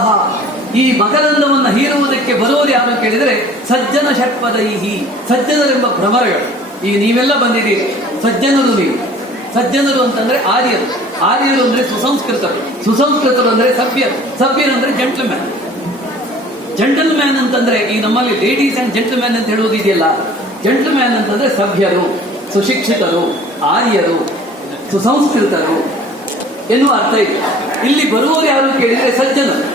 ಈ ಮಕರಂದವನ್ನು ಹೀರುವುದಕ್ಕೆ ಬರುವುದು ಯಾರು ಕೇಳಿದರೆ ಸಜ್ಜನ ಷಟ್ಪದೈಹಿ, ಸಜ್ಜನರೆಂಬ ಭ್ರಮರಗಳು. ಈಗ ನೀವೆಲ್ಲ ಬಂದಿದ್ದೀರಿ, ಸಜ್ಜನರು ನೀವು. ಸಜ್ಜನರು ಅಂತಂದ್ರೆ ಆರ್ಯರು, ಆರ್ಯರು ಅಂದ್ರೆ ಸುಸಂಸ್ಕೃತರು, ಸುಸಂಸ್ಕೃತರು ಅಂದ್ರೆ ಸಭ್ಯರು, ಸಭ್ಯರು ಅಂದ್ರೆ ಜೆಂಟಲ್ಮ್ಯಾನ್. ಜೆಂಟಲ್ಮ್ಯಾನ್ ಅಂತಂದ್ರೆ ಈ ನಮ್ಮಲ್ಲಿ ಲೇಡೀಸ್ ಅಂಡ್ ಜೆಂಟಲ್ಮ್ಯಾನ್ ಅಂತ ಹೇಳುವುದು ಇದೆಯಲ್ಲ, ಜೆಂಟಲ್ಮ್ಯಾನ್ ಅಂತಂದ್ರೆ ಸಭ್ಯರು, ಸುಶಿಕ್ಷಿತರು, ಆರ್ಯರು, ಸುಸಂಸ್ಕೃತರು ಎನ್ನುವ ಅರ್ಥ ಇದೆ. ಇಲ್ಲಿ ಬರುವವರು ಯಾರು ಕೇಳಿದರೆ ಸಜ್ಜನರು,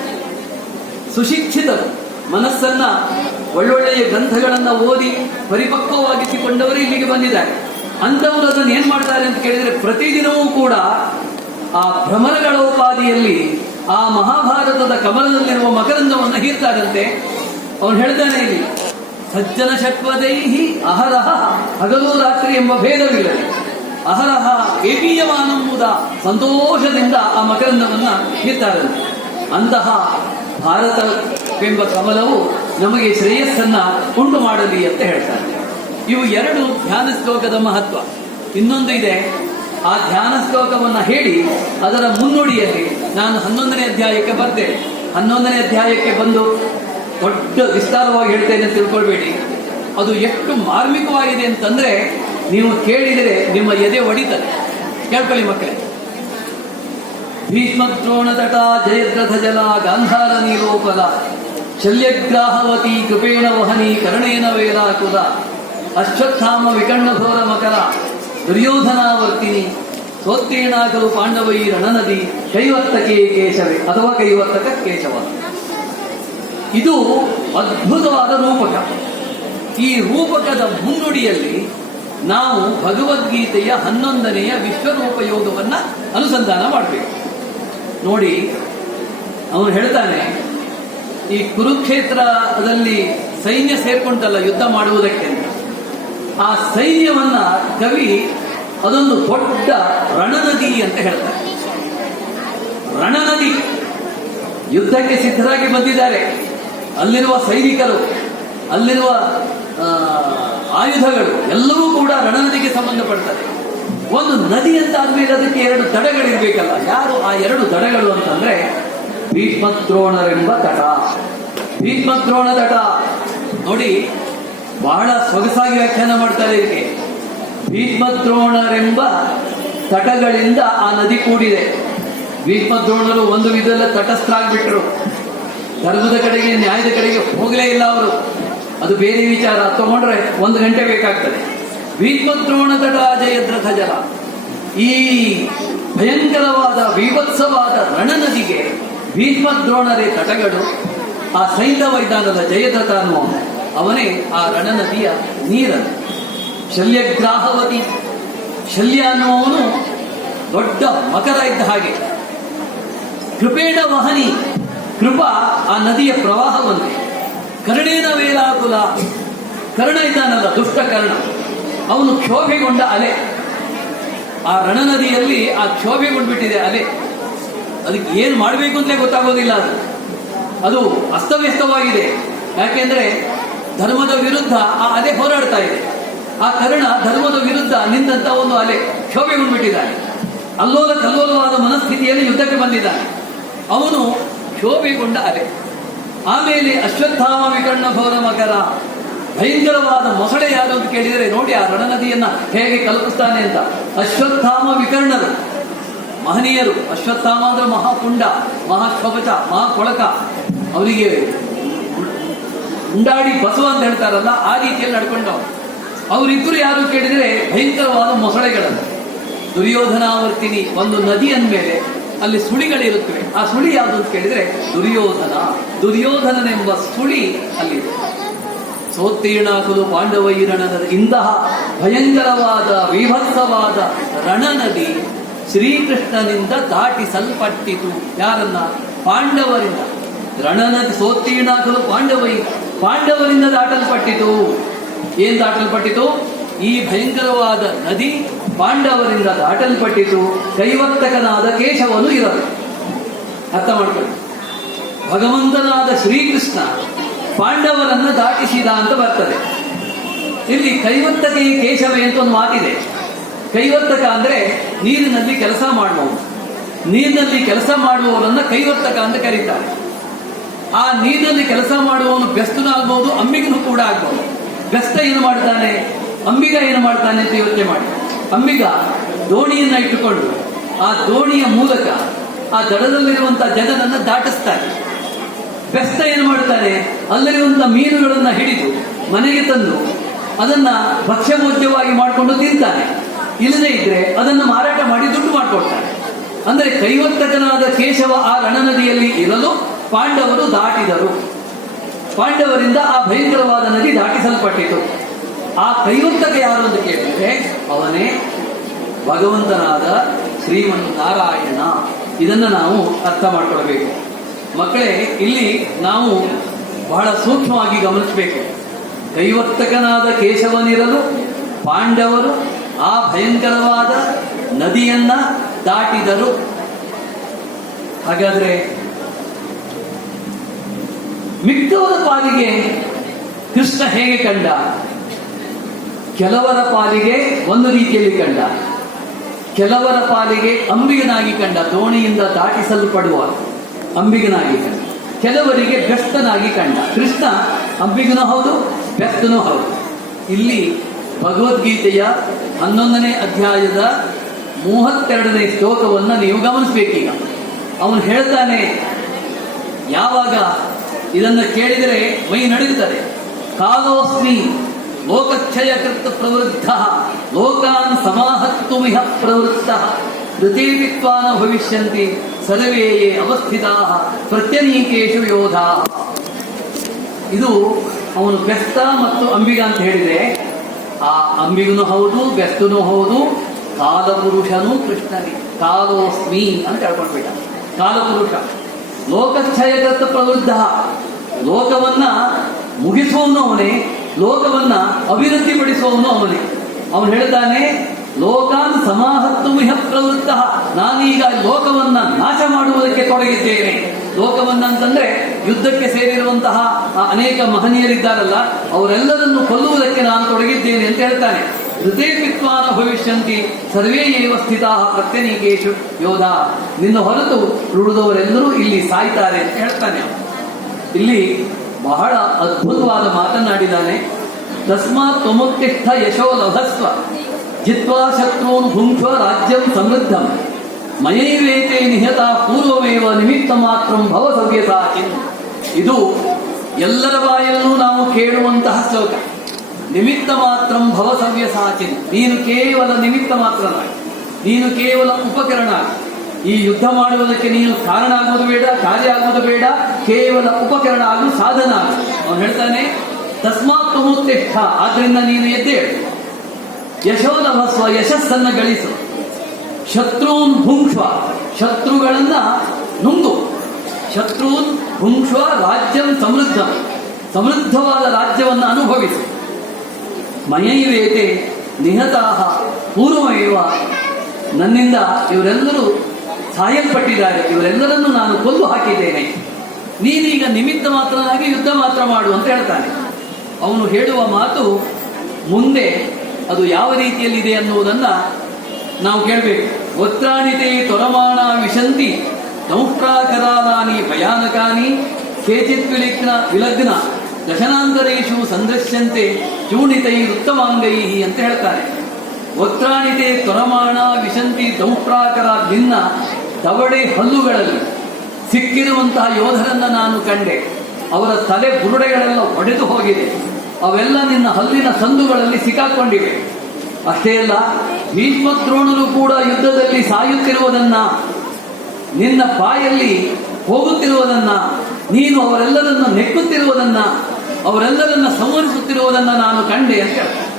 ಸುಶಿಕ್ಷಿತರು, ಮನಸ್ಸನ್ನ ಒಳ್ಳೊಳ್ಳೆಯ ಗ್ರಂಥಗಳನ್ನ ಓದಿ ಪರಿಪಕ್ವವಾಗಿಸಿಕೊಂಡವರು ಇಲ್ಲಿಗೆ ಬಂದಿದ್ದಾರೆ. ಅಂಥವರು ಅದನ್ನು ಏನ್ ಮಾಡ್ತಾರೆ ಅಂತ ಕೇಳಿದರೆ ಪ್ರತಿದಿನವೂ ಕೂಡ ಆ ಭ್ರಮರಗಳೋಪಾದಿಯಲ್ಲಿ ಆ ಮಹಾಭಾರತದ ಕಮಲದಲ್ಲಿರುವ ಮಕರಂದವನ್ನು ಹೀರ್ತಾರಂತೆ. ಅವನು ಹೇಳ್ತಾನೆ ಇಲ್ಲಿ, ಸಜ್ಜನ ಷಟ್ಪದೈಹಿ ಅಹರಹ, ಹಗಲು ರಾತ್ರಿ ಎಂಬ ಭೇದವಿಲ್ಲ, ಅಹರಹ ಏಕೀಯಮಾನಂಬುದ, ಸಂತೋಷದಿಂದ ಆ ಮಕರಂದವನ್ನ ಹೀರ್ತಾರಂತೆ. ಅಂತಹ ಭಾರತವೆಂಬ ಕಮಲವು ನಮಗೆ ಶ್ರೇಯಸ್ಸನ್ನ ಉಂಟು ಮಾಡಲಿ ಅಂತ ಹೇಳ್ತಾರೆ. ಇವು ಎರಡು ಧ್ಯಾನ ಶ್ಲೋಕದ ಮಹತ್ವ. ಇನ್ನೊಂದು ಇದೆ, ಆ ಧ್ಯಾನ ಶ್ಲೋಕವನ್ನು ಹೇಳಿ ಅದರ ಮುನ್ನುಡಿಯಲ್ಲಿ ನಾನು 11ನೇ ಅಧ್ಯಾಯಕ್ಕೆ ಬರ್ತೇನೆ. 11ನೇ ಅಧ್ಯಾಯಕ್ಕೆ ಬಂದು ದೊಡ್ಡ ವಿಸ್ತಾರವಾಗಿ ಹೇಳ್ತೇನೆ ಅಂತ ತಿಳ್ಕೊಳ್ಬೇಡಿ. ಅದು ಎಷ್ಟು ಮಾರ್ಮಿಕವಾಗಿದೆ ಅಂತಂದ್ರೆ ನೀವು ಕೇಳಿದರೆ ನಿಮ್ಮ ಎದೆ ಒಡಿತದೆ. ಕೇಳ್ಕೊಳ್ಳಿ ಮಕ್ಕಳೇ. ಭೀಷ್ಮದ್ರೋಣ ತಟ ಜಯದ್ರಥ ಜಲ ಗಾಂಧಾರ ನೀಲೋಪಲ ಶಲ್ಯಗ್ರಾಹವತಿ ಕೃಪೇಣ ವಹನಿ ಕರ್ಣೇನ ವೇಲಾಕುಲ ಅಶ್ವತ್ಥಾಮ ವಿಕಣ್ಣ ಘೋರ ಮಕರ ದುರ್ಯೋಧನಾವರ್ತಿನಿ ಸೋತ್ತೀರ್ಣಾಗಲು ಪಾಂಡವೈ ರಣನದಿ ಕೈವರ್ತಕೆ ಕೇಶವೇ ಅಥವಾ ಕೈವರ್ತಕ ಕೇಶವ. ಇದು ಅದ್ಭುತವಾದ ರೂಪಕ. ಈ ರೂಪಕದ ಮುನ್ನುಡಿಯಲ್ಲಿ ನಾವು ಭಗವದ್ಗೀತೆಯ 11ನೆಯ ವಿಶ್ವರೂಪಯೋಗವನ್ನ ಅನುಸಂಧಾನ ಮಾಡಬೇಕು. ನೋಡಿ, ಅವನು ಹೇಳ್ತಾನೆ, ಈ ಕುರುಕ್ಷೇತ್ರದಲ್ಲಿ ಸೈನ್ಯ ಸೇರ್ಕೊಂಡಲ್ಲ ಯುದ್ಧ ಮಾಡುವುದಕ್ಕೆ. ಆ ಸೈನ್ಯವನ್ನ ಕವಿ ಅದೊಂದು ದೊಡ್ಡ ರಣನದಿ ಅಂತ ಹೇಳ್ತಾರೆ. ರಣನದಿ. ಯುದ್ಧಕ್ಕೆ ಸಿದ್ಧರಾಗಿ ಬಂದಿದ್ದಾರೆ. ಅಲ್ಲಿರುವ ಸೈನಿಕರು, ಅಲ್ಲಿರುವ ಆಯುಧಗಳು ಎಲ್ಲವೂ ಕೂಡ ರಣನದಿಗೆ ಸಂಬಂಧಪಡ್ತದೆ. ಒಂದು ನದಿ ಅಂತ ಆದ್ಮೇಲೆ ಅದಕ್ಕೆ ಎರಡು ದಡಗಳಿರ್ಬೇಕಲ್ಲ. ಯಾರು ಆ ಎರಡು ದಡಗಳು ಅಂತಂದ್ರೆ ಭೀಷ್ಮದ್ರೋಣರೆಂಬ ತಟ. ಭೀಷ್ಮದ್ರೋಣ ತಟ ನೋಡಿ, ಬಹಳ ಸೊಗಸಾಗಿ ವ್ಯಾಖ್ಯಾನ ಮಾಡ್ತಾರೆ ಇದಕ್ಕೆ. ಭೀಷ್ಮದ್ರೋಣರೆಂಬ ತಟಗಳಿಂದ ಆ ನದಿ ಕೂಡಿದೆ. ಭೀಷ್ಮದ್ರೋಣರು ಒಂದು ವಿಧದಲ್ಲಿ ತಟಸ್ಥರಾಗ್ಬಿಟ್ರು. ಧರ್ಮದ ಕಡೆಗೆ, ನ್ಯಾಯದ ಕಡೆಗೆ ಹೋಗಲೇ ಇಲ್ಲ ಅವರು. ಅದು ಬೇರೆ ವಿಚಾರ. ತಗೊಂಡ್ರೆ 1 ಗಂಟೆ ಬೇಕಾಗ್ತದೆ. ಭೀಷ್ಮದ್ರೋಣ ತಟ ಜಯದ್ರಥ ಜಲ. ಈ ಭಯಂಕರವಾದ ವಿಭತ್ಸವಾದ ರಣನದಿಗೆ ಭೀಷ್ಮದ್ರೋಣರೇ ತಟಗಳು. ಆ ಸೈಂಧವ ಮೈದಾನದ ಜಯದ್ರಥ ಅನ್ನುವ ಅವನೇ ಆ ರಣನದಿಯ ನೀರನ್ನು. ಶಲ್ಯಗ್ರಾಹವತಿ. ಶಲ್ಯ ಅನ್ನುವವನು ದೊಡ್ಡ ಮಕರ ಇದ್ದ ಹಾಗೆ. ಕೃಪೇಣ ವಹನಿ. ಕೃಪ ಆ ನದಿಯ ಪ್ರವಾಹವಂತೆ. ಕರ್ಣೇನ ವೇಲಾಕುಲ. ಕರ್ಣ ಇದ್ದಾನಲ್ಲ, ದುಷ್ಟ ಕರ್ಣ, ಅವನು ಕ್ಷೋಭೆಗೊಂಡ ಅಲೆ. ಆ ರಣನದಿಯಲ್ಲಿ ಆ ಕ್ಷೋಭೆಗೊಂಡ್ಬಿಟ್ಟಿದೆ ಅಲೆ. ಅದಕ್ಕೆ ಏನು ಮಾಡಬೇಕು ಅಂತಲೇ ಗೊತ್ತಾಗೋದಿಲ್ಲ. ಅದು ಅಸ್ತವ್ಯಸ್ತವಾಗಿದೆ. ಯಾಕೆಂದ್ರೆ ಧರ್ಮದ ವಿರುದ್ಧ ಆ ಅಲೆ ಹೋರಾಡ್ತಾ ಇದೆ. ಆ ಕರ್ಣ ಧರ್ಮದ ವಿರುದ್ಧ ನಿಂತ ಒಂದು ಅಲೆ ಕ್ಷೋಭೆಗೊಂಡ್ಬಿಟ್ಟಿದ್ದಾನೆ. ಅಲ್ಲೋಲ ಕಲ್ಲೋಲವಾದ ಮನಸ್ಥಿತಿಯಲ್ಲಿ ಯುದ್ಧಕ್ಕೆ ಬಂದಿದ್ದಾನೆ. ಅವನು ಕ್ಷೋಭೆಗೊಂಡ ಅಲೆ. ಆಮೇಲೆ ಅಶ್ವತ್ಥಾಮ ವಿಕರ್ಣ ಘೋರ ಮಕರ. ಭಯಂಕರವಾದ ಮೊಸಳೆ ಯಾರು ಅಂತ ಕೇಳಿದರೆ ನೋಡಿ ಆ ರಣನದಿಯನ್ನ ಹೇಗೆ ಕಲ್ಪಿಸ್ತಾನೆ ಅಂತ. ಅಶ್ವತ್ಥಾಮ ವಿಕರ್ಣರು ಮಹನೀಯರು. ಅಶ್ವತ್ಥಾಮ ಅಂದ್ರೆ ಮಹಾಪುಂಡ, ಮಹಾಶ್ವಪಚ, ಮಹಾಕೊಳಕ. ಅವರಿಗೆ ಉಂಡಾಡಿ ಬಸವ ಅಂತ ಹೇಳ್ತಾರಲ್ಲ, ಆ ರೀತಿಯಲ್ಲಿ ನಡ್ಕೊಂಡವರು. ಅವರಿಬ್ಬರು ಯಾರು ಕೇಳಿದರೆ ಭಯಂಕರವಾದ ಮೊಸಳೆಗಳನ್ನು. ದುರ್ಯೋಧನಾವರ್ತಿನಿ. ಒಂದು ನದಿ ಅಂದಮೇಲೆ ಅಲ್ಲಿ ಸುಳಿಗಳಿರುತ್ತವೆ. ಆ ಸುಳಿ ಯಾವುದು ಅಂತ ಕೇಳಿದರೆ ದುರ್ಯೋಧನ. ದುರ್ಯೋಧನನೆಂಬ ಸುಳಿ ಅಲ್ಲಿದೆ. ಸೋತ್ತೀರ್ಣಾಕುಲು ಪಾಂಡವೈ ರಣನದಿ. ಇಂತಹ ಭಯಂಕರವಾದ ವಿಭತ್ಸವಾದ ರಣನದಿ ಶ್ರೀಕೃಷ್ಣನಿಂದ ದಾಟಿಸಲ್ಪಟ್ಟಿತು. ಯಾರನ್ನ? ಪಾಂಡವರಿಂದ. ರಣನದಿ ಸೋತ್ತೀರ್ಣಾಕುಲು ಪಾಂಡವೈ. ಪಾಂಡವರಿಂದ ದಾಟಲ್ಪಟ್ಟಿತು. ಏನ್ ದಾಟಲ್ಪಟ್ಟಿತು? ಈ ಭಯಂಕರವಾದ ನದಿ ಪಾಂಡವರಿಂದ ದಾಟಲ್ಪಟ್ಟಿತು. ಕೈವರ್ತಕನಾದ ಕೇಶವನು ಇರಲು. ಅರ್ಥ ಮಾಡ್ಕೊಳ್ಳಿ. ಭಗವಂತನಾದ ಶ್ರೀಕೃಷ್ಣ ಪಾಂಡವರನ್ನ ದಾಟಿಸಿದ ಅಂತ ಬರ್ತದೆ. ಇಲ್ಲಿ ಕೈವರ್ತಕ ಕೇಶವೇ ಅಂತ ಒಂದು ಮಾತಿದೆ. ಕೈವರ್ತಕ ಅಂದ್ರೆ ನೀರಿನಲ್ಲಿ ಕೆಲಸ ಮಾಡುವವನು. ನೀರಿನಲ್ಲಿ ಕೆಲಸ ಮಾಡುವವರನ್ನ ಕೈವರ್ತಕ ಅಂತ ಕರೀತಾರೆ. ಆ ನೀರಿನಲ್ಲಿ ಕೆಲಸ ಮಾಡುವವನು ಬೆಸ್ತನೂ ಆಗ್ಬಹುದು, ಅಂಬಿಗನು ಕೂಡ ಆಗ್ಬಹುದು. ಬೆಸ್ತ ಏನು ಮಾಡ್ತಾನೆ, ಅಂಬಿಗ ಏನು ಮಾಡ್ತಾನೆ ಅಂತ ಯೋಚನೆ ಮಾಡಿ. ಅಂಬಿಗ ದೋಣಿಯನ್ನ ಇಟ್ಟುಕೊಂಡು ಆ ದೋಣಿಯ ಮೂಲಕ ಆ ದಡದಲ್ಲಿರುವಂತಹ ಜನರನ್ನ ದಾಟಿಸ್ತಾನೆ. ಬೆಸ್ತ ಏನು ಮಾಡ್ತಾನೆ, ಅಲ್ಲಿರುವಂತಹ ಮೀನುಗಳನ್ನ ಹಿಡಿದು ಮನೆಗೆ ತಂದು ಅದನ್ನ ಭಕ್ಷ್ಯಭೋಜ್ಯವಾಗಿ ಮಾಡಿಕೊಂಡು ತಿಂತಾನೆ. ಇಲ್ಲದೇ ಇದ್ರೆ ಅದನ್ನು ಮಾರಾಟ ಮಾಡಿ ದುಡ್ಡು ಮಾಡಿಕೊಡ್ತಾನೆ. ಅಂದ್ರೆ ಕೈವರ್ತಕನಾದ ಕೇಶವ ಆ ರಣನದಿಯಲ್ಲಿ ಇರಲು ಪಾಂಡವರು ದಾಟಿದರು. ಪಾಂಡವರಿಂದ ಆ ಭಯಂಕರವಾದ ನದಿ ದಾಟಿಸಲ್ಪಟ್ಟಿತು. ಆ ಕೈವರ್ತಕ ಯಾರು ಅಂತ ಕೇಳಿದ್ರೆ ಅವನೇ ಭಗವಂತನಾದ ಶ್ರೀಮನ್ನಾರಾಯಣ. ಇದನ್ನು ನಾವು ಅರ್ಥ ಮಾಡ್ಕೊಳ್ಬೇಕು ಮಕ್ಕಳೇ. ಇಲ್ಲಿ ನಾವು ಬಹಳ ಸೂಕ್ಷ್ಮವಾಗಿ ಗಮನಿಸಬೇಕು. ಕೈವರ್ತಕನಾದ ಕೇಶವನಿರಲು ಪಾಂಡವರು ಆ ಭಯಂಕರವಾದ ನದಿಯನ್ನ ದಾಟಿದರು. ಹಾಗಾದ್ರೆ ಮಿಕ್ಕವರ ಪಾಲಿಗೆ ಕೃಷ್ಣ ಹೇಗೆ ಕಂಡ? ಕೆಲವರ ಪಾಲಿಗೆ ಒಂದು ರೀತಿಯಲ್ಲಿ ಕಂಡ, ಕೆಲವರ ಪಾಲಿಗೆ ಅಂಬಿಗನಾಗಿ ಕಂಡ. ದೋಣಿಯಿಂದ ದಾಟಿಸಲ್ಪಡುವ ಅಂಬಿಗನಾಗಿ ಕಂಡ. ಕೆಲವರಿಗೆ ಬೆಸ್ತನಾಗಿ ಕಂಡ. ಕೃಷ್ಣ ಅಂಬಿಗನೂ ಹೌದು, ಬೆಸ್ತನೂ ಹೌದು. ಇಲ್ಲಿ ಭಗವದ್ಗೀತೆಯ 11ನೇ ಅಧ್ಯಾಯದ 32ನೇ ಶ್ಲೋಕವನ್ನು ನೀವು ಗಮನಿಸಬೇಕೀಗ. ಅವನು ಹೇಳ್ತಾನೆ, ಯಾವಾಗ ಇದನ್ನು ಕೇಳಿದರೆ ಮೈ ನಡೆಯುತ್ತದೆ. ಕಾಲೋಸ್ಮಿ ಲೋಕಕ್ಷಯ ಕೃತ ಪ್ರವೃದ್ಧ ಲೋಕಾನ್ ಸಮಾಹತ್ತುಮಿಹ ಪ್ರವೃತ್ತ ಋತೇವಿತ್ವಾನ ಭವಿಷ್ಯಂತಿ ಸರ್ವೇ ಅವಸ್ಥಿತಾ ಪ್ರತ್ಯನೀಕೇಶು ಯೋಧಾ. ಇದು ಅವನು ಬೆಸ್ತ ಮತ್ತು ಅಂಬಿಗ ಅಂತ ಹೇಳಿದೆ. ಆ ಅಂಬಿಗನು ಹೌದು, ಬೆಸ್ತನೂ ಹೌದು, ಕಾಲಪುರುಷನೂ ಕೃಷ್ಣನೇ. ಕಾಲೋಸ್ಮಿ ಅಂತ ಹೇಳ್ಕೊಂಡ್ಬಿಟ್ಟ. ಕಾಲಪುರುಷ ಲೋಕಕ್ಷಯಕೃತ ಪ್ರವೃದ್ಧ. ಲೋಕವನ್ನ ಮುಗಿಸುವವನು ಅವನೇ, ಲೋಕವನ್ನ ಅಭಿವೃದ್ಧಿಪಡಿಸುವವನು ಅವನೇ. ಅವನು ಹೇಳ್ತಾನೆ, ಲೋಕಾನ್ ಸಮಾಹತ್ತುಮಿಹ ಪ್ರವೃತ್ತ, ನಾನೀಗ ಲೋಕವನ್ನ ನಾಶ ಮಾಡುವುದಕ್ಕೆ ತೊಡಗಿದ್ದೇನೆ. ಲೋಕವನ್ನ ಅಂತಂದ್ರೆ ಯುದ್ಧಕ್ಕೆ ಸೇರಿರುವಂತಹ ಅನೇಕ ಮಹನೀಯರಿದ್ದಾರಲ್ಲ, ಅವರೆಲ್ಲರನ್ನು ಕೊಲ್ಲುವುದಕ್ಕೆ ನಾನು ತೊಡಗಿದ್ದೇನೆ ಅಂತ ಹೇಳ್ತಾನೆ. ಋತೇ ಪಿತ್ವಾನ ಭವಿಷ್ಯಂತಿ ಸರ್ವೇ ಏವ ಸ್ಥಿತಾ ಪ್ರತ್ಯನೀಕೇಶು ಯೋಧ, ನಿನ್ನ ಹೊರತು ಉಳಿದವರೆಲ್ಲರೂ ಇಲ್ಲಿ ಸಾಯ್ತಾರೆ ಅಂತ ಹೇಳ್ತಾನೆ. ಇಲ್ಲಿ ಬಹಳ ಅದ್ಭುತವಾದ ಮಾತನಾಡಿದ್ದಾನೆ. ತಸ್ಮಾತ್ ತ್ವಮುತ್ತಿಷ್ಠ ಯಶೋ ಲಭಸ್ವ ಜಿತ್ವಾ ಶತ್ರೂನ್ ಭುಂಕ್ವ ರಾಜ್ಯಂ ಸಮೃದ್ಧಂ ಮಯೈವೇತೆ ನಿಹತ ಪೂರ್ವಮೇವ ನಿಮಿತ್ತ ಮಾತ್ರಂ ಭವ ಸವ್ಯಸಾಚಿನ್. ಇದು ಎಲ್ಲರ ಬಾಯಲ್ಲೂ ನಾವು ಕೇಳುವಂತಹ ಶ್ಲೋಕ. ನಿಮಿತ್ತ ಮಾತ್ರಂ ಭವ ಸವ್ಯಸಾಚಿನ್, ನೀನು ಕೇವಲ ನಿಮಿತ್ತ ಮಾತ್ರ, ನೀನು ಕೇವಲ ಉಪಕರಣ. ಈ ಯುದ್ಧ ಮಾಡುವುದಕ್ಕೆ ನೀನು ಕಾರಣ ಆಗುವುದು ಬೇಡ, ಕಾರ್ಯ ಆಗುವುದು ಬೇಡ, ಕೇವಲ ಉಪಕರಣ ಆಗು, ಸಾಧನ ಆಗು. ಅವನು ಹೇಳ್ತಾನೆ ತಸ್ಮಾತ್ ತ್ವಮುತ್ತಿಷ್ಠ, ಆದ್ರಿಂದ ನೀನು ಎದ್ದೇಳು. ಯಶೋಲಭಸ್ವ, ಯಶಸ್ಸನ್ನ ಗಳಿಸು. ಶತ್ರುನ್ ಭುಂಕ್ಷ್ವ, ಶತ್ರುಗಳನ್ನ ನುಂಗು. ಶತ್ರುನ್ ಭುಂಕ್ಷ್ವ ರಾಜ್ಯಂ ಸಮೃದ್ಧ, ಸಮೃದ್ಧವಾದ ರಾಜ್ಯವನ್ನು ಅನುಭವಿಸು. ಮಯೈವೇತೆ ನಿಹತಾಹ ಪೂರ್ವಮೇವ, ನನ್ನಿಂದ ಇವರೆಲ್ಲರೂ ಸಾಯಲ್ಪಟ್ಟಿದ್ದಾರೆ, ಇವರೆಲ್ಲರನ್ನು ನಾನು ಕೊಲ್ಲು ಹಾಕಿದ್ದೇನೆ. ನೀನೀಗ ನಿಮಿತ್ತ ಮಾತ್ರನಾಗಿ ಯುದ್ಧ ಮಾತ್ರ ಮಾಡು ಅಂತ ಹೇಳ್ತಾನೆ. ಅವನು ಹೇಳುವ ಮಾತು ಮುಂದೆ ಅದು ಯಾವ ರೀತಿಯಲ್ಲಿದೆ ಅನ್ನುವುದನ್ನ ನಾವು ಕೇಳಬೇಕು. ವಕ್ರಾಣಿತೆ ತೊರಮಾಣ ವಿಶಂತಿ ಸಂಷ್ಟ್ರಾಕರಾಲಾನಿ ಭಯಾನಕಾನಿ ಕೇಚಿತ್ ವಿಲಗ್ನ ದಶನಾಂತರೇಶು ಸಂದೃಶ್ಯಂತೆ ಚೂಣಿತೈ ಉತ್ತಮಾಂಗೈ ಅಂತ ಹೇಳ್ತಾನೆ. ವಕ್ರಾಣಿತೆ ತೊರಮಾಣ ವಿಶಂತಿ ದೌಷ್ಟ್ರಾಕರ, ನಿನ್ನ ದವಡೆ ಹಲ್ಲುಗಳಲ್ಲಿ ಸಿಕ್ಕಿರುವಂತಹ ಯೋಧರನ್ನ ನಾನು ಕಂಡೆ. ಅವರ ತಲೆ ಬುರುಡೆಗಳೆಲ್ಲ ಒಡೆದು ಹೋಗಿದೆ, ಅವೆಲ್ಲ ನಿನ್ನ ಹಲ್ಲಿನ ಸಂದುಗಳಲ್ಲಿ ಸಿಕ್ಕಾಕೊಂಡಿವೆ. ಅಷ್ಟೇ ಅಲ್ಲ, ಭೀಷ್ಮದ್ರೋಣರು ಕೂಡ ಯುದ್ಧದಲ್ಲಿ ಸಾಯುತ್ತಿರುವುದನ್ನ, ನಿನ್ನ ಬಾಯಲ್ಲಿ ಹೋಗುತ್ತಿರುವುದನ್ನ, ನೀನು ಅವರೆಲ್ಲರನ್ನ ನೆಕ್ಕುತ್ತಿರುವುದನ್ನ, ಅವರೆಲ್ಲರನ್ನ ಸಂಹರಿಸುತ್ತಿರುವುದನ್ನ ನಾನು ಕಂಡೆ ಅಂತ ಹೇಳ್ತಾರೆ.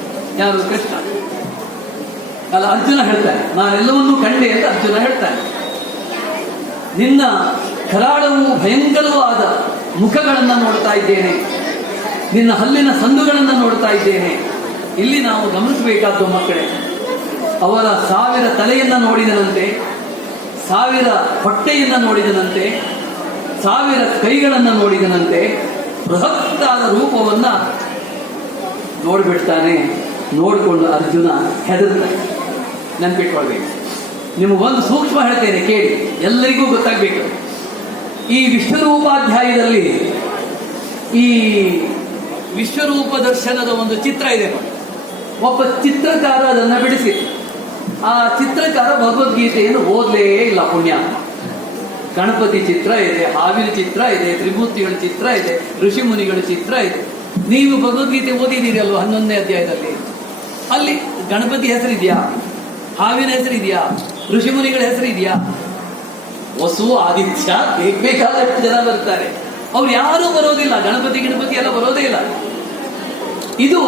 ಯಾರು? ಕೃಷ್ಣ ಅಲ್ಲ, ಅರ್ಜುನ ಹೇಳ್ತಾನೆ. ನಾನೆಲ್ಲವನ್ನೂ ಕಂಡೆ ಅಂತ ಅರ್ಜುನ ಹೇಳ್ತಾನೆ. ನಿನ್ನ ಕರಾಳವು ಭಯಂಕರವಾದ ಮುಖಗಳನ್ನು ನೋಡ್ತಾ ಇದ್ದೇನೆ, ನಿನ್ನ ಹಲ್ಲಿನ ಸಂದುಗಳನ್ನು ನೋಡ್ತಾ ಇದ್ದೇನೆ. ಇಲ್ಲಿ ನಾವು ಗಮನಿಸಬೇಕಾದ್ದು ಮಕ್ಕಳೇ, ಅವರ 1000 ತಲೆಯನ್ನ ನೋಡಿದನಂತೆ, 1000 ಹೊಟ್ಟೆಯನ್ನ ನೋಡಿದನಂತೆ, 1000 ಕೈಗಳನ್ನು ನೋಡಿದನಂತೆ, ಬೃಹತ್ತಾದ ರೂಪವನ್ನ ನೋಡ್ಬಿಡ್ತಾನೆ. ನೋಡಿಕೊಂಡು ಅರ್ಜುನ ಹೆದರ್ತಾನೆ. ನೆನಪಿಟ್ಕೊಳ್ಬೇಕು. ನಿಮಗೊಂದು ಸೂಕ್ಷ್ಮ ಹೇಳ್ತೇನೆ, ಕೇಳಿ, ಎಲ್ಲರಿಗೂ ಗೊತ್ತಾಗಬೇಕು. ಈ ವಿಶ್ವರೂಪಾಧ್ಯಾಯದಲ್ಲಿ ಈ ವಿಶ್ವರೂಪ ದರ್ಶನದ ಒಂದು ಚಿತ್ರ ಇದೆ. ಒಬ್ಬ ಚಿತ್ರಕಾರ ಅದನ್ನು ಬಿಡಿಸಿ, ಆ ಚಿತ್ರಕಾರ ಭಗವದ್ಗೀತೆಯನ್ನು ಓದಲೇ ಇಲ್ಲ ಪುಣ್ಯ. ಗಣಪತಿ ಚಿತ್ರ ಇದೆ, ಹಾವಿನ ಚಿತ್ರ ಇದೆ, ತ್ರಿಮೂರ್ತಿಗಳ ಚಿತ್ರ ಇದೆ, ಋಷಿ ಮುನಿಗಳ ಚಿತ್ರ ಇದೆ. ನೀವು ಭಗವದ್ಗೀತೆ ಓದಿದ್ದೀರಿ ಅಲ್ವಾ 11ನೇ ಅಧ್ಯಾಯದಲ್ಲಿ? ಅಲ್ಲಿ ಗಣಪತಿ ಹೆಸರಿದೆಯಾ? ಹಾವಿನ ಹೆಸರಿದೆಯಾ? ಋಷಿ ಮುನಿಗಳ ಹೆಸರಿದೆಯಾ? ವಸು ಆದಿತ್ಯ ಬೇಕಾದಷ್ಟು ಜನ ಬರ್ತಾರೆ, ಅವ್ರು ಯಾರೂ ಬರೋದಿಲ್ಲ. ಗಣಪತಿ ಎಲ್ಲ ಬರೋದೇ ಇಲ್ಲ. ಇದು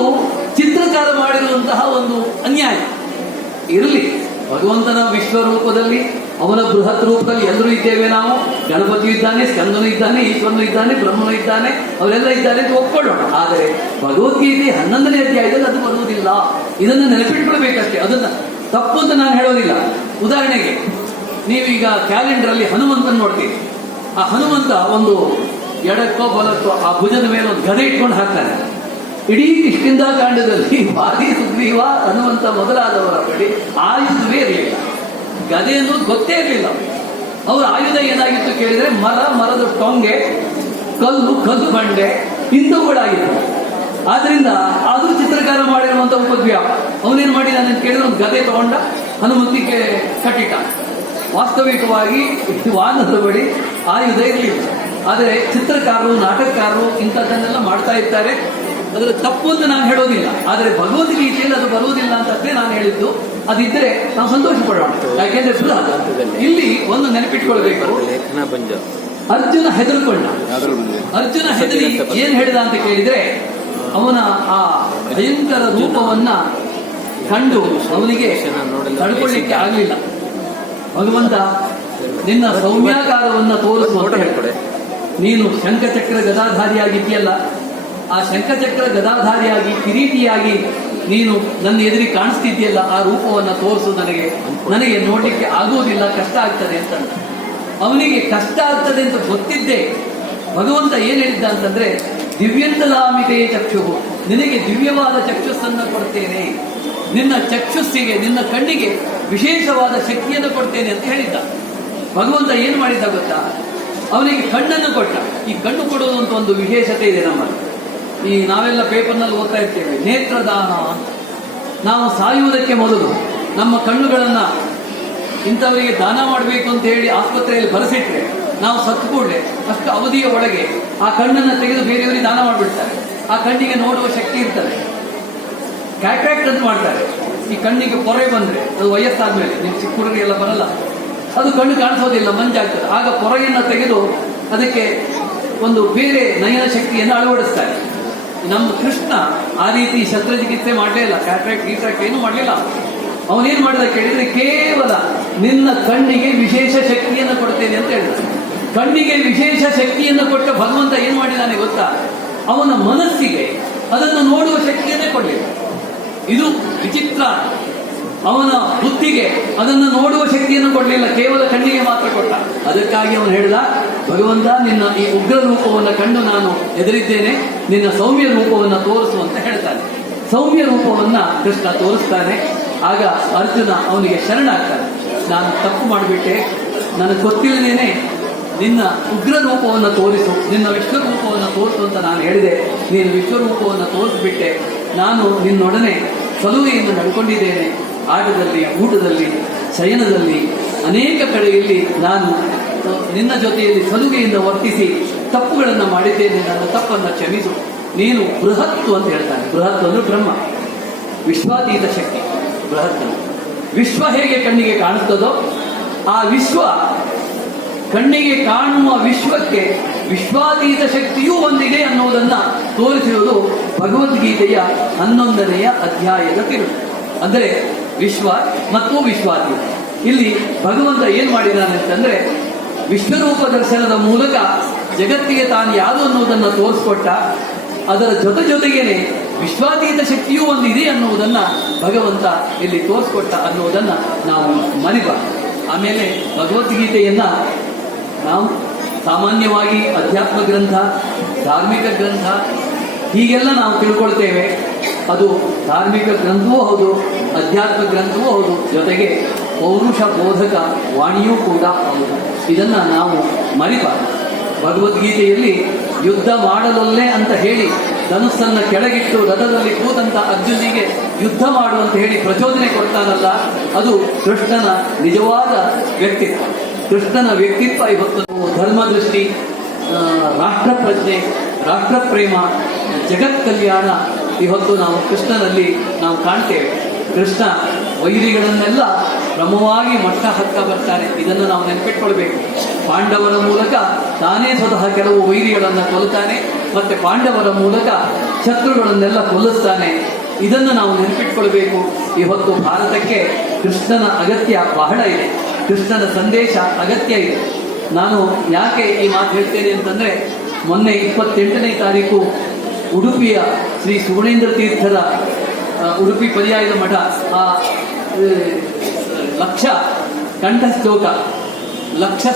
ಚಿತ್ರಕಾರ ಮಾಡಿರುವಂತಹ ಒಂದು ಅನ್ಯಾಯ. ಇರಲಿ, ಭಗವಂತನ ವಿಶ್ವರೂಪದಲ್ಲಿ, ಅವನ ಬೃಹತ್ ರೂಪದಲ್ಲಿ ಎಲ್ಲರೂ ಇದ್ದೇವೆ ನಾವು. ಗಣಪತಿ ಇದ್ದಾನೆ, ಸ್ಕಂದನು ಇದ್ದಾನೆ, ಈಶ್ವರನು ಇದ್ದಾನೆ, ಬ್ರಹ್ಮನು ಇದ್ದಾನೆ, ಅವರೆಲ್ಲ ಇದ್ದಾರೆ ಅಂತ ಒಪ್ಕೊಳ್ಳೋಣ. ಆದರೆ ಭಗವದ್ಗೀತೆ 11ನೇ ಅಧ್ಯಾಯದಲ್ಲಿ ಅದು ಬರುವುದಿಲ್ಲ. ಇದನ್ನು ನೆನಪಿಟ್ಕೊಳ್ಬೇಕಷ್ಟೇ. ಅದನ್ನ ತಪ್ಪು ಅಂತ ನಾನು ಹೇಳೋದಿಲ್ಲ. ಉದಾಹರಣೆಗೆ, ನೀವೀಗ ಕ್ಯಾಲೆಂಡರ್ ಅಲ್ಲಿ ಹನುಮಂತನ ನೋಡ್ತೀವಿ. ಆ ಹನುಮಂತ ಒಂದು ಎಡಕ್ಕೋ ಬಲಕ್ಕೋ ಆ ಭುಜದ ಮೇಲೆ ಒಂದು ಗದೆ ಇಟ್ಕೊಂಡು ಹಾಕ್ತಾನೆ. ಇಡೀ ಕಿಷ್ಕಿಂಧ ಕಾಂಡದಲ್ಲಿ ವಾದಿ, ಸುಗ್ರೀವ, ಹನುಮಂತ ಮೊದಲಾದವರ ಬಳಿ ಆಯುಧವೇ ಇರಲಿಲ್ಲ. ಗದೆ ಅನ್ನೋದು ಗೊತ್ತೇ ಇರಲಿಲ್ಲ. ಅವರ ಆಯುಧ ಏನಾಗಿತ್ತು ಕೇಳಿದ್ರೆ ಮರದ ಟೊಂಗೆ, ಕಲ್ಲು ಬಂಡೆ, ಇಂಥವುಗಳಾಗಿತ್ತು. ಆದ್ರಿಂದ ಅದು ಚಿತ್ರಕಾರ ಮಾಡಿರುವಂತ ಉಪದ್ವ್ಯಾಪ. ಅವನೇನ್ ಮಾಡಿದಾನೆ ಅಂತ ಕೇಳಿದ್ರೆ ಒಂದು ಗದೆ ತಗೊಂಡ ಹನುಮಂತಿಗೆ ಕಟ್ಟಿಟ್ಟ. ವಾಸ್ತವಿಕವಾಗಿ ವಾನದ ಬಳಿ ಆಯುಧ ಇರಲಿಲ್ಲ. ಆದರೆ ಚಿತ್ರಕಾರರು, ನಾಟಕಕಾರರು ಇಂಥದ್ದನ್ನೆಲ್ಲ ಮಾಡ್ತಾ ಇರ್ತಾರೆ. ಅದರ ತಪ್ಪು ಅಂತ ನಾನು ಹೇಳೋದಿಲ್ಲ. ಆದರೆ ಭಗವದ್ಗೀತೆಯಲ್ಲಿ ಅದು ಬರುವುದಿಲ್ಲ ಅಂತಂದ್ರೆ ನಾನು ಹೇಳಿದ್ದು. ಅದಿದ್ರೆ ನಾವು ಸಂತೋಷ ಪಡೋಣ. ಯಾಕೆಂದ್ರೆ ಇಲ್ಲಿ ಒಂದು ನೆನಪಿಟ್ಕೊಳ್ಬೇಕು, ಅರ್ಜುನ ಹೆದರ್ಕೊಂಡ. ಅರ್ಜುನ ಹೆದರಿ ಏನ್ ಹೇಳಿದ ಅಂತ ಕೇಳಿದ್ರೆ, ಅವನ ಆ ಭಯಂಕರ ರೂಪವನ್ನ ಕಂಡು ಅವನಿಗೆ ತಡ್ಕೊಳ್ಳಿಕ್ಕೆ ಆಗಲಿಲ್ಲ. ಭಗವಂತ ನಿನ್ನ ಸೌಮ್ಯಾಕಾರವನ್ನ ತೋರಿಸುವಂತ ಹೇಳ್ಕೊಡೆ. ನೀನು ಶಂಖಚಕ್ರ ಗದಾಧಾರಿಯಾಗಿದ್ದೀಯಲ್ಲ, ಆ ಶಂಖಚಕ್ರ ಗದಾಧಾರಿಯಾಗಿ ಕಿರೀಟಿಯಾಗಿ ನೀನು ನನ್ನ ಎದುರಿಗೆ ಕಾಣಿಸ್ತಿದ್ಯಲ್ಲ ಆ ರೂಪವನ್ನು ತೋರಿಸು, ನನಗೆ ನೋಡ್ಲಿಕ್ಕೆ ಆಗುವುದಿಲ್ಲ, ಕಷ್ಟ ಆಗ್ತದೆ ಅಂತ. ಅವನಿಗೆ ಕಷ್ಟ ಆಗ್ತದೆ ಅಂತ ಗೊತ್ತಿದ್ದೇ ಭಗವಂತ ಏನ್ ಹೇಳಿದ್ದ ಅಂತಂದ್ರೆ, ದಿವ್ಯಂತಲಾಮಿತೇ ಚಕ್ಷು, ನಿನಗೆ ದಿವ್ಯವಾದ ಚಕ್ಷುಸ್ಸನ್ನು ಕೊಡ್ತೇನೆ, ನಿನ್ನ ಚಕ್ಷುಸ್ಸಿಗೆ ನಿನ್ನ ಕಣ್ಣಿಗೆ ವಿಶೇಷವಾದ ಶಕ್ತಿಯನ್ನು ಕೊಡ್ತೇನೆ ಅಂತ ಹೇಳಿದ್ದ. ಭಗವಂತ ಏನ್ ಮಾಡಿದ್ದ ಗೊತ್ತಾ, ಅವನಿಗೆ ಕಣ್ಣನ್ನು ಕೊಟ್ಟ. ಈ ಕಣ್ಣು ಕೊಡೋದು ಅಂತ ಒಂದು ವಿಶೇಷತೆ ಇದೆ ನಮ್ಮಲ್ಲಿ. ಈ ನಾವೆಲ್ಲ ಪೇಪರ್ನಲ್ಲಿ ಓದ್ತಾ ಇರ್ತೇವೆ ನೇತ್ರದಾನ. ನಾವು ಸಾಯುವುದಕ್ಕೆ ಮೊದಲು ನಮ್ಮ ಕಣ್ಣುಗಳನ್ನ ಇಂಥವರಿಗೆ ದಾನ ಮಾಡಬೇಕು ಅಂತ ಹೇಳಿ ಆಸ್ಪತ್ರೆಯಲ್ಲಿ ಬರೆಸಿಟ್ರೆ, ನಾವು ಸತ್ತು ಕೂಡಲೇ ಅಷ್ಟು ಅವಧಿಯ ಒಳಗೆ ಆ ಕಣ್ಣನ್ನು ತೆಗೆದು ಬೇರೆಯವರಿಗೆ ದಾನ ಮಾಡಿಬಿಡ್ತಾರೆ. ಆ ಕಣ್ಣಿಗೆ ನೋಡುವ ಶಕ್ತಿ ಇರ್ತದೆ. ಕ್ಯಾಟ್ರಾಕ್ಟ್ ಅಂತ ಮಾಡ್ತಾರೆ. ಈ ಕಣ್ಣಿಗೆ ಪೊರೆ ಬಂದ್ರೆ ಅದು ವಯಸ್ಸಾದ್ಮೇಲೆ, ನೀವು ಚಿಕ್ಕ ಹುಡುಗರಿಗೆಲ್ಲ ಬರಲ್ಲ, ಅದು ಕಣ್ಣು ಕಾಣಿಸೋದಿಲ್ಲ, ಮಂಜಾಗ್ತದೆ. ಆಗ ಪೊರೆಯನ್ನು ತೆಗೆದು ಅದಕ್ಕೆ ಒಂದು ಬೇರೆ ನಯನ ಶಕ್ತಿಯನ್ನು ಅಳವಡಿಸ್ತಾರೆ. ನಮ್ಮ ಕೃಷ್ಣ ಆ ರೀತಿ ಶಸ್ತ್ರಚಿಕಿತ್ಸೆ ಮಾಡಲೇ ಇಲ್ಲ, ಕ್ಯಾಟ್ರಾಕ್ಟ್ ಏನು ಮಾಡಲಿಲ್ಲ. ಅವನೇನ್ ಮಾಡಿದ ಕೇಳಿದ್ರೆ, ಕೇವಲ ನಿನ್ನ ಕಣ್ಣಿಗೆ ವಿಶೇಷ ಶಕ್ತಿಯನ್ನು ಕೊಡ್ತೇನೆ ಅಂತ ಹೇಳಿದ. ಕಣ್ಣಿಗೆ ವಿಶೇಷ ಶಕ್ತಿಯನ್ನು ಕೊಟ್ಟ ಭಗವಂತ ಏನ್ ಮಾಡಿದಾನೆ ಗೊತ್ತಾ, ಅವನ ಮನಸ್ಸಿಗೆ ಅದನ್ನು ನೋಡುವ ಶಕ್ತಿಯನ್ನೇ ಕೊಡಲಿಲ್ಲ. ಇದು ವಿಚಿತ್ರ. ಅವನ ಬುದ್ಧಿಗೆ ಅದನ್ನು ನೋಡುವ ಶಕ್ತಿಯನ್ನು ಕೊಡಲಿಲ್ಲ, ಕೇವಲ ಕಣ್ಣಿಗೆ ಮಾತ್ರ ಕೊಟ್ಟ. ಅದಕ್ಕಾಗಿ ಅವನು ಹೇಳಿದ, ಭಗವಂತ ನಿನ್ನ ಈ ಉಗ್ರ ರೂಪವನ್ನು ಕಂಡು ನಾನು ಹೆದರಿದ್ದೇನೆ, ನಿನ್ನ ಸೌಮ್ಯ ರೂಪವನ್ನು ತೋರಿಸು ಅಂತ ಹೇಳ್ತಾನೆ. ಸೌಮ್ಯ ರೂಪವನ್ನ ಕೃಷ್ಣ ತೋರಿಸ್ತಾನೆ. ಆಗ ಅರ್ಜುನ ಅವನಿಗೆ ಶರಣಾಗ್ತಾನೆ. ನಾನು ತಪ್ಪು ಮಾಡಿಬಿಟ್ಟೆ, ನನಗೆ ಗೊತ್ತಿಲ್ಲದೇನೆ ನಿನ್ನ ಉಗ್ರ ರೂಪವನ್ನು ತೋರಿಸು, ನಿನ್ನ ವಿಶ್ವರೂಪವನ್ನು ತೋರಿಸು ಅಂತ ನಾನು ಹೇಳಿದೆ. ನೀನು ವಿಶ್ವರೂಪವನ್ನು ತೋರಿಸಿಬಿಟ್ಟೆ. ನಾನು ನಿನ್ನೊಡನೆ ಸಲುವೆಯನ್ನು ನಡ್ಕೊಂಡಿದ್ದೇನೆ. ಆಟದಲ್ಲಿ, ಊಟದಲ್ಲಿ, ಶಯನದಲ್ಲಿ, ಅನೇಕ ಕಡೆಯಲ್ಲಿ ನಾನು ನಿನ್ನ ಜೊತೆಯಲ್ಲಿ ಸಲುಗೆಯಿಂದ ವರ್ತಿಸಿ ತಪ್ಪುಗಳನ್ನು ಮಾಡಿದ್ದೇನೆ. ನನ್ನ ತಪ್ಪನ್ನು ಕ್ಷಮಿಸು. ನೀನು ಬೃಹತ್ತು ಅಂತ ಹೇಳ್ತಾನೆ. ಬೃಹತ್ ಅಂದ್ರೆ ಬ್ರಹ್ಮ, ವಿಶ್ವಾತೀತ ಶಕ್ತಿ ಬೃಹತ್. ವಿಶ್ವ ಹೇಗೆ ಕಣ್ಣಿಗೆ ಕಾಣುತ್ತದೋ ಆ ವಿಶ್ವ, ಕಣ್ಣಿಗೆ ಕಾಣುವ ವಿಶ್ವಕ್ಕೆ ವಿಶ್ವಾತೀತ ಶಕ್ತಿಯೂ ಒಂದಿದೆ ಅನ್ನುವುದನ್ನ ತೋರಿಸಿರುವುದು ಭಗವದ್ಗೀತೆಯ 11ನೆಯ ಅಧ್ಯಾಯದ ತಿರುಳು. ಅಂದರೆ ವಿಶ್ವ ಮತ್ತು ವಿಶ್ವಾತೀತ. ಇಲ್ಲಿ ಭಗವಂತ ಏನ್ ಮಾಡಿದಾನೆ ಅಂತಂದ್ರೆ, ವಿಶ್ವರೂಪ ದರ್ಶನದ ಮೂಲಕ ಜಗತ್ತಿಗೆ ತಾನು ಯಾವುದು ಅನ್ನುವುದನ್ನು ತೋರಿಸ್ಕೊಟ್ಟ. ಅದರ ಜೊತೆಗೇನೆ ವಿಶ್ವಾತೀತ ಶಕ್ತಿಯೂ ಒಂದಿದೆ ಅನ್ನುವುದನ್ನ ಭಗವಂತ ಇಲ್ಲಿ ತೋರಿಸ್ಕೊಟ್ಟ ಅನ್ನುವುದನ್ನ ನಾವು ಮರಿಬಾರದು. ಆಮೇಲೆ ಭಗವದ್ಗೀತೆಯನ್ನ ನಾವು ಸಾಮಾನ್ಯವಾಗಿ ಅಧ್ಯಾತ್ಮ ಗ್ರಂಥ, ಧಾರ್ಮಿಕ ಗ್ರಂಥ ಹೀಗೆಲ್ಲ ನಾವು ತಿಳ್ಕೊಳ್ತೇವೆ. ಅದು ಧಾರ್ಮಿಕ ಗ್ರಂಥವೂ ಹೌದು, ಅಧ್ಯಾತ್ಮ ಗ್ರಂಥವೂ ಹೌದು, ಜೊತೆಗೆ ಪೌರುಷ ಬೋಧಕ ವಾಣಿಯೂ ಕೂಡ ಹೌದು. ಇದನ್ನ ನಾವು ಮರಿಬಾರದು. ಭಗವದ್ಗೀತೆಯಲ್ಲಿ ಯುದ್ಧ ಮಾಡಲೊಲ್ಲೆ ಅಂತ ಹೇಳಿ ಧನುಸ್ಸನ್ನು ಕೆಳಗಿಟ್ಟು ರಥದಲ್ಲಿ ಕೂತಂತ ಅರ್ಜುನಿಗೆ ಯುದ್ಧ ಮಾಡು ಅಂತ ಹೇಳಿ ಪ್ರಚೋದನೆ ಕೊಡ್ತಾನಲ್ಲ, ಅದು ಕೃಷ್ಣನ ನಿಜವಾದ ವ್ಯಕ್ತಿತ್ವ. ಕೃಷ್ಣನ ವ್ಯಕ್ತಿತ್ವ ಇವತ್ತು ಧರ್ಮದೃಷ್ಟಿ, ರಾಷ್ಟ್ರ ಪ್ರಜ್ಞೆ, ರಾಷ್ಟ್ರ ಪ್ರೇಮ, ಜಗತ್ ಕಲ್ಯಾಣ ಇವತ್ತು ನಾವು ಕೃಷ್ಣನಲ್ಲಿ ನಾವು ಕಾಣ್ತೇವೆ. ಕೃಷ್ಣ ವೈರಿಗಳನ್ನೆಲ್ಲ ಕ್ರಮವಾಗಿ ಮಟ್ಟ ಹಕ್ಕ ಬರ್ತಾನೆ. ಇದನ್ನು ನಾವು ನೆನಪಿಟ್ಕೊಳ್ಬೇಕು. ಪಾಂಡವರ ಮೂಲಕ ತಾನೇ ಸ್ವತಃ ಕೆಲವು ವೈರಿಗಳನ್ನು ಕೊಲ್ಲುತ್ತಾನೆ, ಮತ್ತೆ ಪಾಂಡವರ ಮೂಲಕ ಶತ್ರುಗಳನ್ನೆಲ್ಲ ಕೊಲ್ಲಿಸ್ತಾನೆ. ಇದನ್ನು ನಾವು ನೆನಪಿಟ್ಕೊಳ್ಬೇಕು. ಇವತ್ತು ಭಾರತಕ್ಕೆ ಕೃಷ್ಣನ ಅಗತ್ಯ ಬಹಳ ಇದೆ, ಕೃಷ್ಣನ ಸಂದೇಶ ಅಗತ್ಯ ಇದೆ. ನಾನು ಯಾಕೆ ಈ ಮಾತು ಹೇಳ್ತೇನೆ ಅಂತಂದ್ರೆ, ಮೊನ್ನೆ 28ನೇ ತಾರೀಕು ಉಡುಪಿಯ ಶ್ರೀ ಸುಗುಣೇಂದ್ರ ತೀರ್ಥರ ಉಡುಪಿ ಪರ್ಯಾಯದ ಮಠ ಆ ಲಕ್ಷ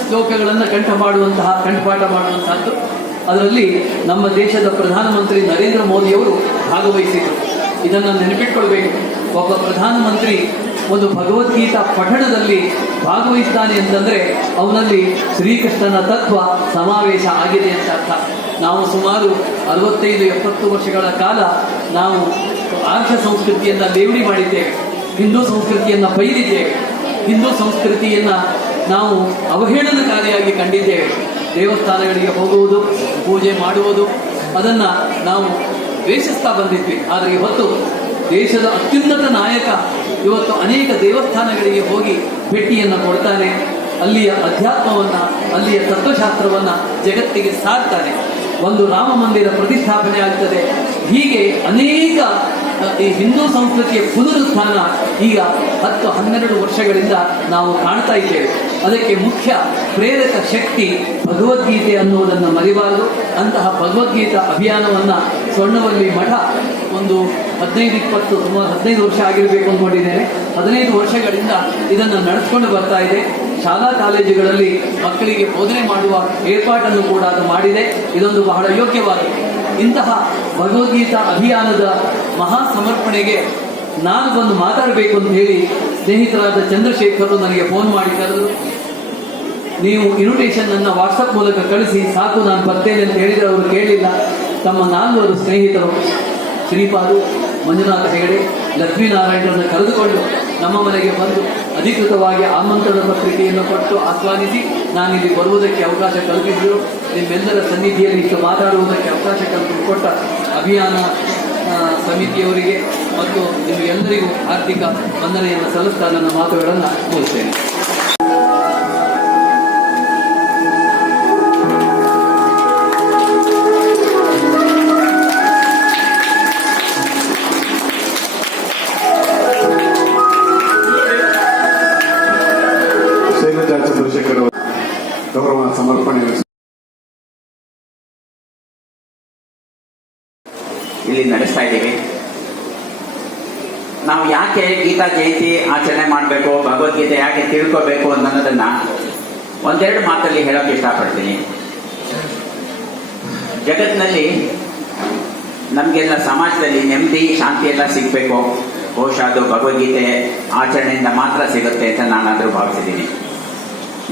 ಶ್ಲೋಕಗಳನ್ನು ಕಂಠಪಾಠ ಮಾಡುವಂತಹದ್ದು. ಅದರಲ್ಲಿ ನಮ್ಮ ದೇಶದ ಪ್ರಧಾನಮಂತ್ರಿ ನರೇಂದ್ರ ಮೋದಿಯವರು ಭಾಗವಹಿಸಿದರು. ಇದನ್ನು ನೆನಪಿಟ್ಕೊಳ್ಬೇಕು. ಒಬ್ಬ ಪ್ರಧಾನಮಂತ್ರಿ ಒಂದು ಭಗವದ್ಗೀತಾ ಪಠಣದಲ್ಲಿ ಭಾಗವಹಿಸ್ತಾನೆ ಅಂತಂದ್ರೆ ಅವನಲ್ಲಿ ಶ್ರೀಕೃಷ್ಣನ ತತ್ವ ಸಮಾವೇಶ ಆಗಿದೆ ಅಂತ ಅರ್ಥ. ನಾವು ಸುಮಾರು 65-70 ವರ್ಷಗಳ ಕಾಲ ನಾವು ಆರ್ಷ ಸಂಸ್ಕೃತಿಯನ್ನ ಲೇವಡಿ ಮಾಡಿದ್ದೇವೆ, ಹಿಂದೂ ಸಂಸ್ಕೃತಿಯನ್ನ ಬೈದಿದ್ದೇವೆ, ಹಿಂದೂ ಸಂಸ್ಕೃತಿಯನ್ನ ನಾವು ಅವಹೇಳನಕಾರಿಯಾಗಿ ಕಂಡಿದ್ದೇವೆ. ದೇವಸ್ಥಾನಗಳಿಗೆ ಹೋಗುವುದು, ಪೂಜೆ ಮಾಡುವುದು, ಅದನ್ನ ನಾವು ದ್ವೇಷಿಸ್ತಾ ಬಂದಿದ್ವಿ. ಆದರೆ ಇವತ್ತು ದೇಶದ ಅತ್ಯುನ್ನತ ನಾಯಕ ಇವತ್ತು ಅನೇಕ ದೇವಸ್ಥಾನಗಳಿಗೆ ಹೋಗಿ ಭೇಟಿಯನ್ನು ಕೊಡ್ತಾನೆ. ಅಲ್ಲಿಯ ಅಧ್ಯಾತ್ಮವನ್ನ, ಅಲ್ಲಿಯ ತತ್ವಶಾಸ್ತ್ರವನ್ನ ಜಗತ್ತಿಗೆ ಸಾರ್ತಾನೆ. ಒಂದು ರಾಮ ಮಂದಿರ ಪ್ರತಿಷ್ಠಾಪನೆ ಆಗ್ತದೆ. ಹೀಗೆ ಅನೇಕ ಈ ಹಿಂದೂ ಸಂಸ್ಕೃತಿಯ ಪುನರುತ್ಥಾನ ಈಗ 10-12 ವರ್ಷಗಳಿಂದ ನಾವು ಕಾಣ್ತಾ ಇದ್ದೇವೆ. ಅದಕ್ಕೆ ಮುಖ್ಯ ಪ್ರೇರಕ ಶಕ್ತಿ ಭಗವದ್ಗೀತೆ ಅನ್ನುವುದನ್ನು ಮರಿಬಾರದು. ಅಂತಹ ಭಗವದ್ಗೀತಾ ಅಭಿಯಾನವನ್ನ ಸ್ವರ್ಣವಲ್ಲಿ ಮಠ ಒಂದು 15-20 ಸುಮಾರು 15 ವರ್ಷ ಆಗಿರಬೇಕು ಅಂದ್ಕೊಂಡಿದ್ದೇನೆ. 15 ವರ್ಷಗಳಿಂದ ಇದನ್ನು ನಡೆಸ್ಕೊಂಡು ಬರ್ತಾ ಇದೆ. ಶಾಲಾ ಕಾಲೇಜುಗಳಲ್ಲಿ ಮಕ್ಕಳಿಗೆ ಬೋಧನೆ ಮಾಡುವ ಏರ್ಪಾಟನ್ನು ಕೂಡ ಅದು ಮಾಡಿದೆ. ಇದೊಂದು ಬಹಳ ಯೋಗ್ಯವಾದ ಇಂತಹ ಭಗವದ್ಗೀತಾ ಅಭಿಯಾನದ ಮಹಾ ಸಮರ್ಪಣೆಗೆ ನಾನು ಬಂದು ಮಾತಾಡಬೇಕು ಅಂತ ಹೇಳಿ ಸ್ನೇಹಿತರಾದ ಚಂದ್ರಶೇಖರ್ ನನಗೆ ಫೋನ್ ಮಾಡಿ ಕರೆದರು. ನೀವು ಇನ್ವಿಟೇಷನ್ ಅನ್ನು ವಾಟ್ಸಪ್ ಮೂಲಕ ಕಳಿಸಿ, ಸಾಕು ನಾನು ಬರ್ತೇನೆ ಅಂತ ಹೇಳಿದರೆ ಅವರು ಕೇಳಿಲ್ಲ. ತಮ್ಮ 4 ಸ್ನೇಹಿತರು ಶ್ರೀಪಾದು, ಮಂಜುನಾಥ ಹೆಗಡೆ, ಲಕ್ಷ್ಮೀನಾರಾಯಣರನ್ನು ಕರೆದುಕೊಂಡು ನಮ್ಮ ಮನೆಗೆ ಬಂದು ಅಧಿಕೃತವಾಗಿ ಆಮಂತ್ರಣ ಪತ್ರಿಕೆಯನ್ನು ಕೊಟ್ಟು ಆಹ್ವಾನಿಸಿ ನಾನಿಲ್ಲಿ ಬರುವುದಕ್ಕೆ ಅವಕಾಶ ಕಲ್ಪಿಸಿದರು. ನಿಮ್ಮೆಲ್ಲರ ಸನ್ನಿಧಿಯಲ್ಲಿ ಇಷ್ಟು ಮಾತಾಡುವುದಕ್ಕೆ ಅವಕಾಶ ಕಲ್ಪಿಸಿಕೊಟ್ಟ ಅಭಿಯಾನ ಸಮಿತಿಯವರಿಗೆ ಮತ್ತು ನಿಮಗೆಲ್ಲರಿಗೂ ಆರ್ಥಿಕ ವಂದನೆಯನ್ನು ಸಲ್ಲಿಸ್ತಾ ನನ್ನ ಮಾತುಗಳನ್ನು ಮುಗಿಸ್ತೇನೆ. ಚಂದ್ರಶೇಖರ್ ಗೌರವ ಸಮರ್ಪಣೆ ಇಲ್ಲಿ ನಡೆಸ್ತಾ ಇದ್ದೀವಿ. ನಾವು ಯಾಕೆ ಗೀತಾ ಜಯಂತಿ ಆಚರಣೆ ಮಾಡಬೇಕು, ಭಗವದ್ಗೀತೆ ಯಾಕೆ ತಿಳ್ಕೋಬೇಕು ಅನ್ನೋದನ್ನ ಒಂದೆರಡು ಮಾತಲ್ಲಿ ಹೇಳೋಕೆ ಇಷ್ಟಪಡ್ತೀನಿ. ಜಗತ್ತಿನಲ್ಲಿ ನಮಗೆಲ್ಲ ಸಮಾಜದಲ್ಲಿ ನೆಮ್ಮದಿ ಶಾಂತಿ ಎಲ್ಲ ಸಿಗಬೇಕು, ಬಹುಶಃ ಅದು ಭಗವದ್ಗೀತೆ ಆಚರಣೆಯಿಂದ ಮಾತ್ರ ಸಿಗುತ್ತೆ ಅಂತ ನಾನಾದರೂ ಭಾವಿಸಿದ್ದೀನಿ.